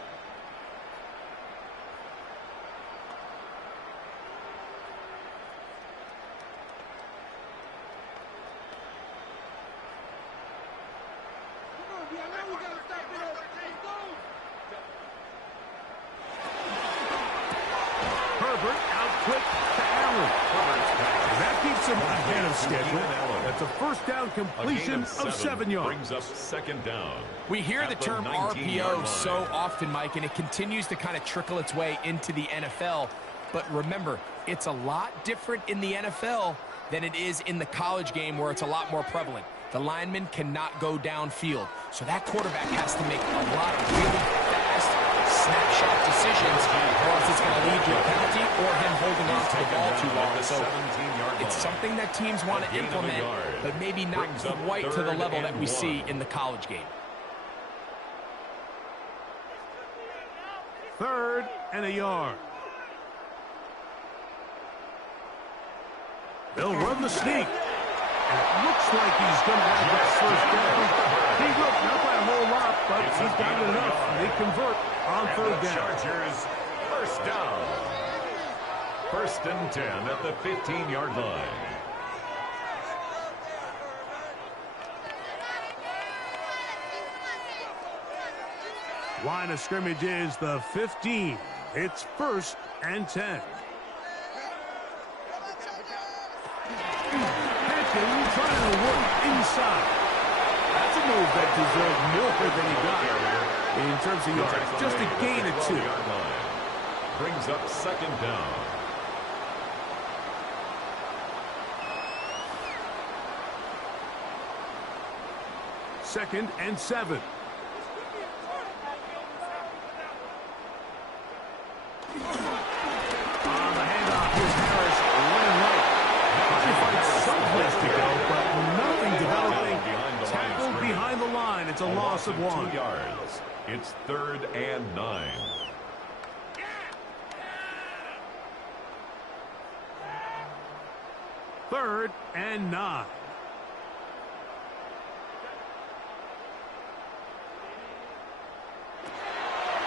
That's a first down completion of 7 yards. Brings up 2nd down. We hear the term RPO so often, Mike, and it continues to kind of trickle its way into the NFL. But remember, it's a lot different in the NFL than it is in the college game where it's a lot more prevalent. The lineman cannot go downfield. So that quarterback has to make a lot of really fast snapshot decisions, or else it's going to lead to a penalty or him holding on to the ball too long. So it's something that teams want to implement, but maybe not quite to the level that we see in the college game. 3rd and a yard. They'll run the sneak. And it looks like he's going to have that first down. He will, not by a whole lot, but he's got it enough. They convert on 3rd down. Chargers, 1st down. 1st and 10 at the 15-yard line. Line of scrimmage is the 15. It's 1st and 10. Hampton trying to work inside. That's a move that deserved more than he got in terms of yards. Just a gain of 2. Brings up 2nd down. Second and 7. On the handoff, here's Harris. Running right. Trying to find someplace to go, but nothing developing. Tackled behind the line. It's a loss of 1. 2 yards. It's 3rd and 9. Third and 9.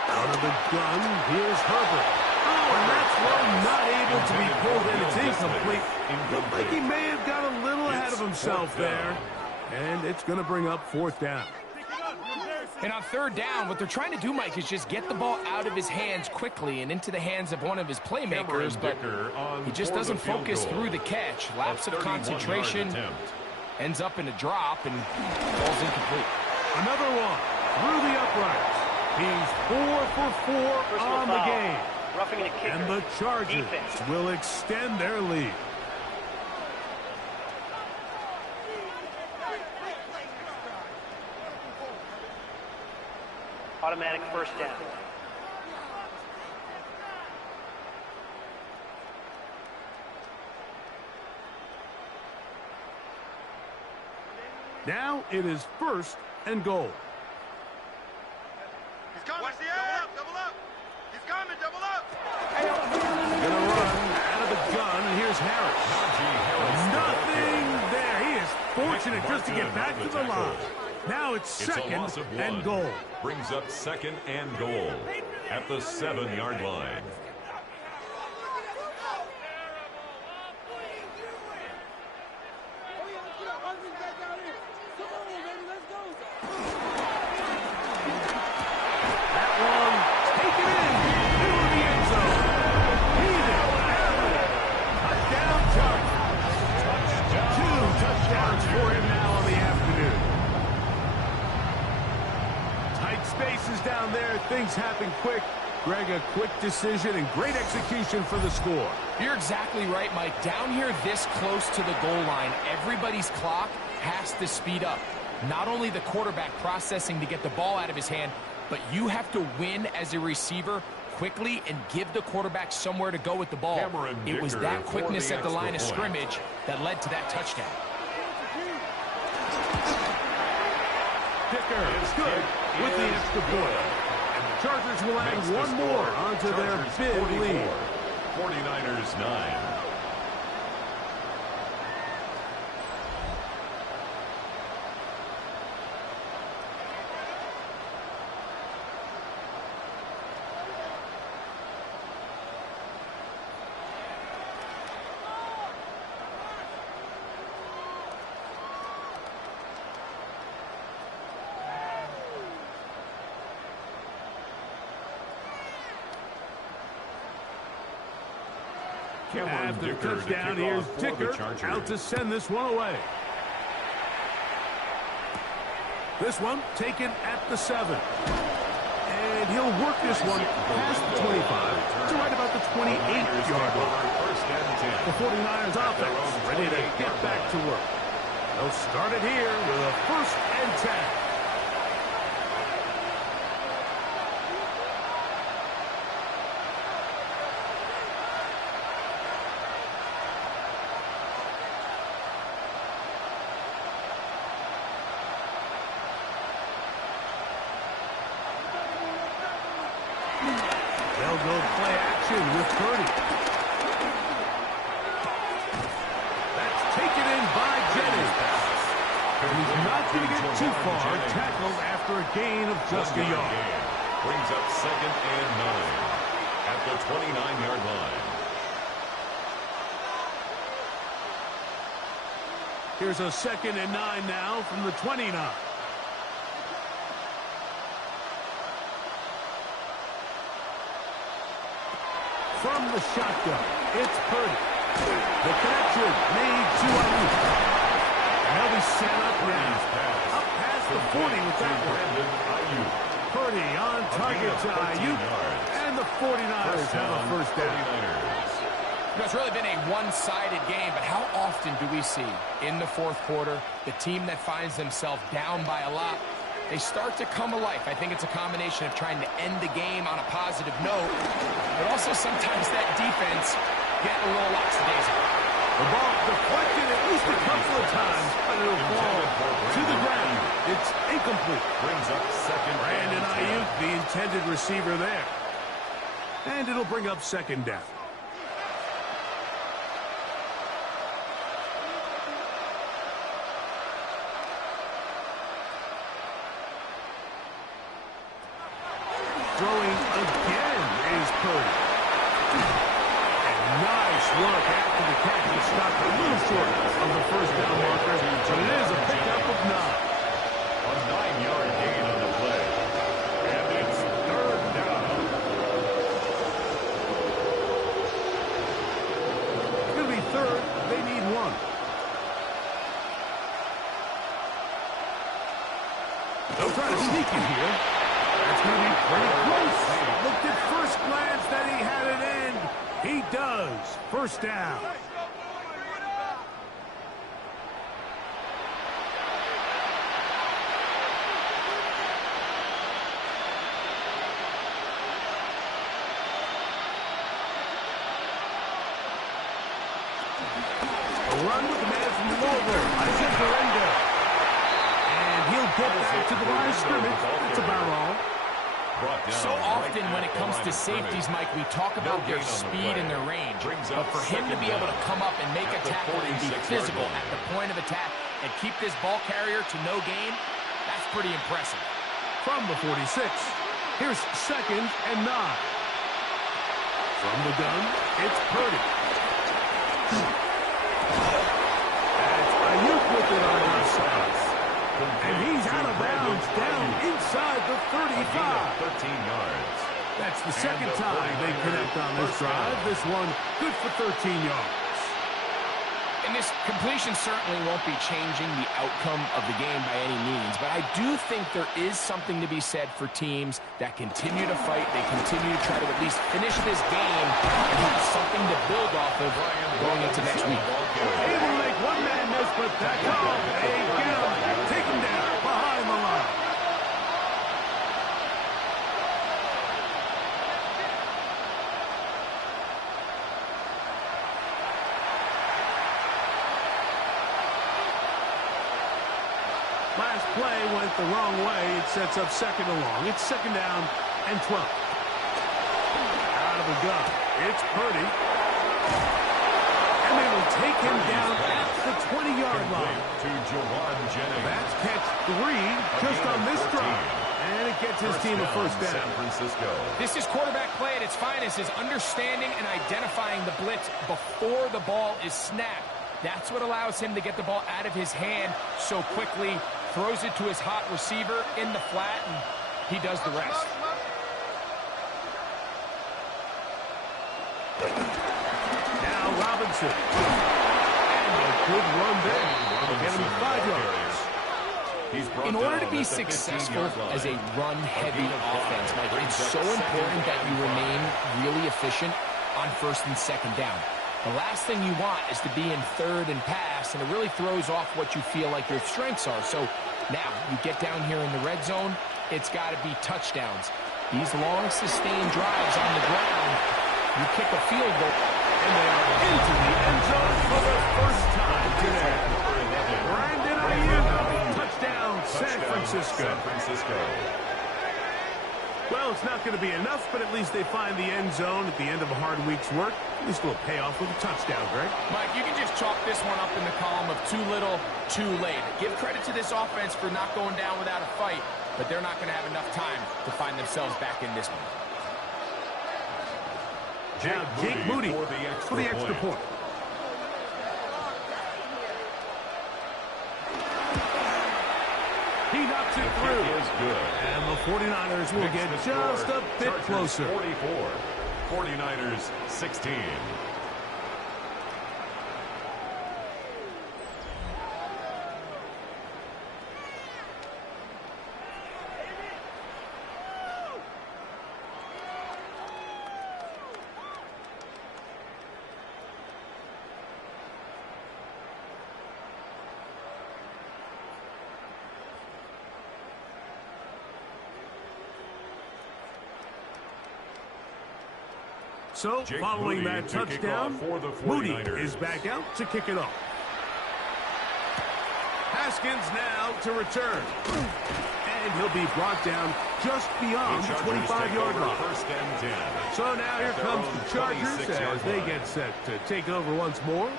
Out of the gun, here's Herbert. Oh, and that's one not able to be pulled in. It's incomplete. Looked like he may have got a little ahead of himself there. And it's going to bring up 4th down. And on 3rd down, what they're trying to do, Mike, is just get the ball out of his hands quickly and into the hands of one of his playmakers, but he just doesn't focus through the catch. Lapse of concentration, ends up in a drop, and falls incomplete. Another one through the uprights. He's 4 for 4 on the game. Roughing the kicker. And the Chargers will extend their lead. Automatic 1st down. Now it is 1st and goal. He's coming. Double up. He's coming. Double up. Gonna run out of the gun, and here's Harris. Nothing there. He is fortunate just to get back to the line. Now it's 2nd and goal. Brings up 2nd and goal at the 7-yard line. That one taken in into the end zone. Heated, touchdown Chargers. 2 touchdowns for him now on the afternoon. Tight spaces down there. Things happen quick. Greg, a quick decision and great execution for the score. You're exactly right, Mike. Down here this close to the goal line, everybody's clock has to speed up. Not only the quarterback processing to get the ball out of his hand, but you have to win as a receiver quickly and give the quarterback somewhere to go with the ball. It was that quickness at the line of scrimmage that led to that touchdown. Dicker is good with the extra point. And the Chargers will add one more onto their big lead. 49ers 9. After the touchdown, here's Dicker out to send this one away. This one taken at the 7. And he'll work this one past the 25 to right about the 28-yard line. The 49ers offense ready to get back to work. They'll start it here with a 1st and 10. They'll go play action with Purdy. That's taken in by Jennings. He's not going to get too far. Tackled after a gain of just a yard. Brings up 2nd and 9 at the 29-yard line. Here's a 2nd and 9 now from the 29. From the shotgun, it's Purdy. The connection made to Ayuk. And he'll be set up now. Up past the 40 with that one. Purdy on target to Ayuk. And the 49ers have a 1st down. It's really been a one-sided game, but how often do we see in the 4th quarter the team that finds themselves down by a lot, they start to come alive. I think it's a combination of trying to end the game on a positive note, but also sometimes that defense get a little lackadaisical. The ball deflected at least a couple of times, but it'll fall to the ground. It's incomplete. Brings up 2nd. Brandon Ayuk, the intended receiver there. And it'll bring up 2nd down. Throwing again is Purdy. And nice work after the catch. He stopped a little short of the 1st down marker, but it is a pickup of 9. A 9-yard gain on the play. And it's 3rd down. It's going to be 3rd. They need 1. They'll try to sneak it here. That's going to be pretty close. Looked at first glance that he had it end. He does. 1st down. A run with the man from Louisville. And he'll get back to the line of scrimmage. That's about all. So often when it comes to safeties, Mike, we talk about their speed and their range. But for him to be able to come up and make a tackle and be physical at the point of attack and keep this ball carrier to no gain, that's pretty impressive. From the 46, here's 2nd and 9. From the gun, it's Purdy. That's Ayuk with it on the left side. And he's out of bounds down inside the 35. 13 yards. That's the 2nd time they connect on this drive. This one good for 13 yards. And this completion certainly won't be changing the outcome of the game by any means, but I do think there is something to be said for teams that continue to fight, they continue to try to at least finish this game and have something to build off of going into next week. Able to make one man miss, but that's all. They get him, take him down behind the line. Last play went the wrong way. It sets up second and long. It's second down and 12. Out of the gun. It's Purdy. And they will take him down at the 20-yard line. To Jawan Jennings. That's catch 3 just on this drive. And it gets his team a first down. San Francisco. This is quarterback play at its finest, is understanding and identifying the blitz before the ball is snapped. That's what allows him to get the ball out of his hand so quickly, throws it to his hot receiver in the flat, and he does the rest. Now Robinson. And a good run there. Get him 5 yards. In order to be successful as a run-heavy offense, Mike, it's so important that you remain really efficient on first and second down. The last thing you want is to be in third and pass, and it really throws off what you feel like your strengths are. So now you get down here in the red zone, it's got to be touchdowns. These long, sustained drives on the ground, you kick a field goal. And they are into the end zone for the first time today. Brandon Ayuk, touchdown, San Francisco. San Francisco. Well, it's not going to be enough, but at least they find the end zone at the end of a hard week's work. At least it'll pay off with a touchdown, Greg. Mike, you can just chalk this one up in the column of too little, too late. Give credit to this offense for not going down without a fight, but they're not going to have enough time to find themselves back in this one. Jake Moody for the extra point. He knocks it through. Is good. And the 49ers will get just a bit closer. 44. 49ers 16. So, following that touchdown, Moody is back out to kick it off. Haskins now to return. And he'll be brought down just beyond the 25-yard line. First and 10. So now here comes the Chargers as they get set to take over once more.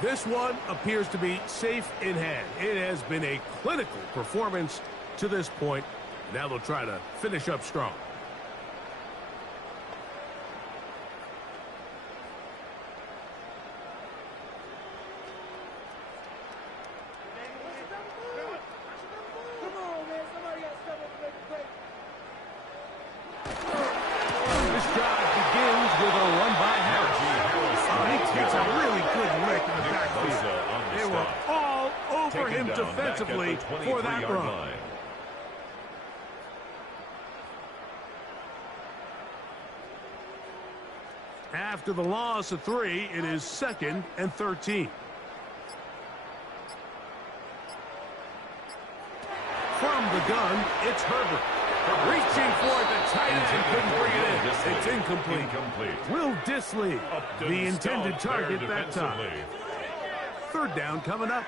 This one appears to be safe in hand. It has been a clinical performance to this point. Now they'll try to finish up strong. Defensively for that run. Line. After the loss of 3, it is 2nd and 13. From the gun, it's Herbert. Reaching for it, the tight end couldn't bring it in. It's incomplete. Will Disley, the intended target that time. 3rd down coming up.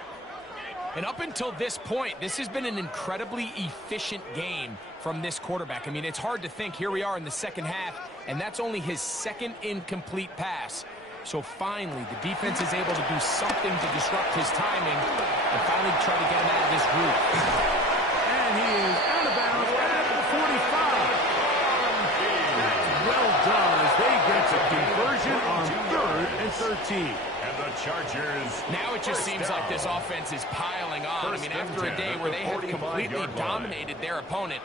And up until this point, this has been an incredibly efficient game from this quarterback. I mean, it's hard to think. Here we are in the second half, and that's only his 2nd incomplete pass. So finally, the defense is able to do something to disrupt his timing and finally try to get him out of this group. And he is out of bounds at the 45. That's well done as they get a conversion on 3rd and 13. The Chargers. Now it just seems like this offense is piling on. I mean, after a day where they have completely dominated their opponent,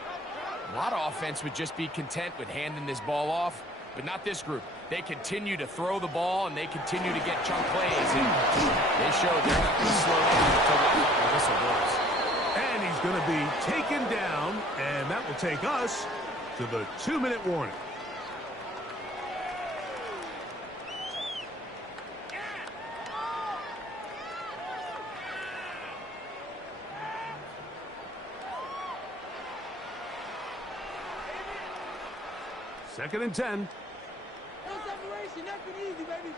a lot of offense would just be content with handing this ball off but not this group. They continue to throw the ball, and they continue to get chunk plays, and they show they're not going to slow down until the whistle blows. And he's going to be taken down, and that will take us to the 2-minute warning. Second and 10. No separation. That's been easy, baby.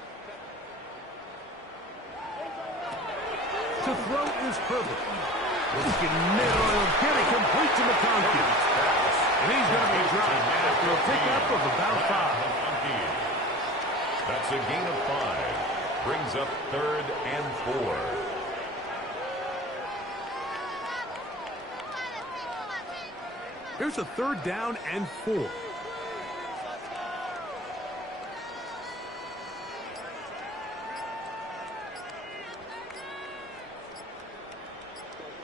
To throw is perfect. Looking middle, he'll get it complete to McConkey. And he's going to be dropped after a pickup of about 5. That's a gain of 5. Brings up 3rd and 4. Here's a 3rd down and 4.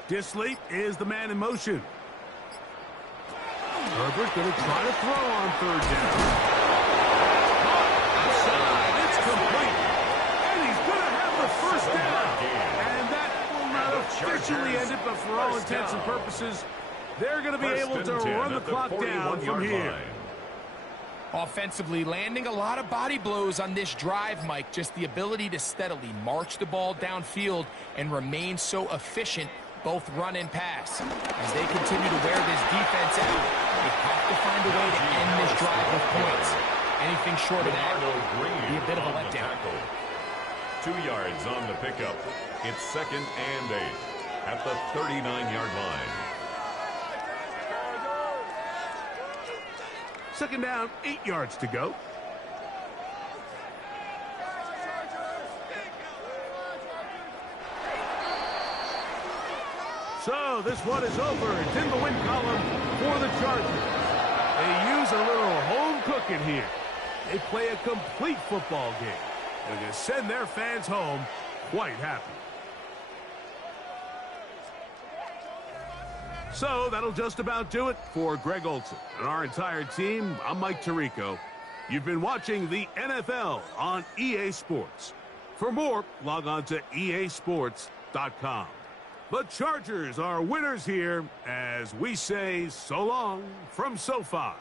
Disley is the man in motion. Herbert going to try to throw on 3rd down. Outside, it's complete. And he's going to have the 1st down. And that will not officially end it, but for all intents and purposes, they're going to be able to run the clock down from here. Offensively, landing a lot of body blows on this drive, Mike. Just the ability to steadily march the ball downfield and remain so efficient, both run and pass. As they continue to wear this defense out, they have to find a way to end this drive with points. Anything short of that would be a bit of a letdown. 2 yards on the pickup. It's 2nd and 8 at the 39-yard line. 2nd down, 8 yards to go. So this one is over. It's in the win column for the Chargers. They use a little home cooking here. They play a complete football game. They're going to send their fans home quite happy. So that'll just about do it for Greg Olson and our entire team. I'm Mike Tirico. You've been watching the NFL on EA Sports. For more, log on to easports.com. The Chargers are winners here as we say so long from SoFi.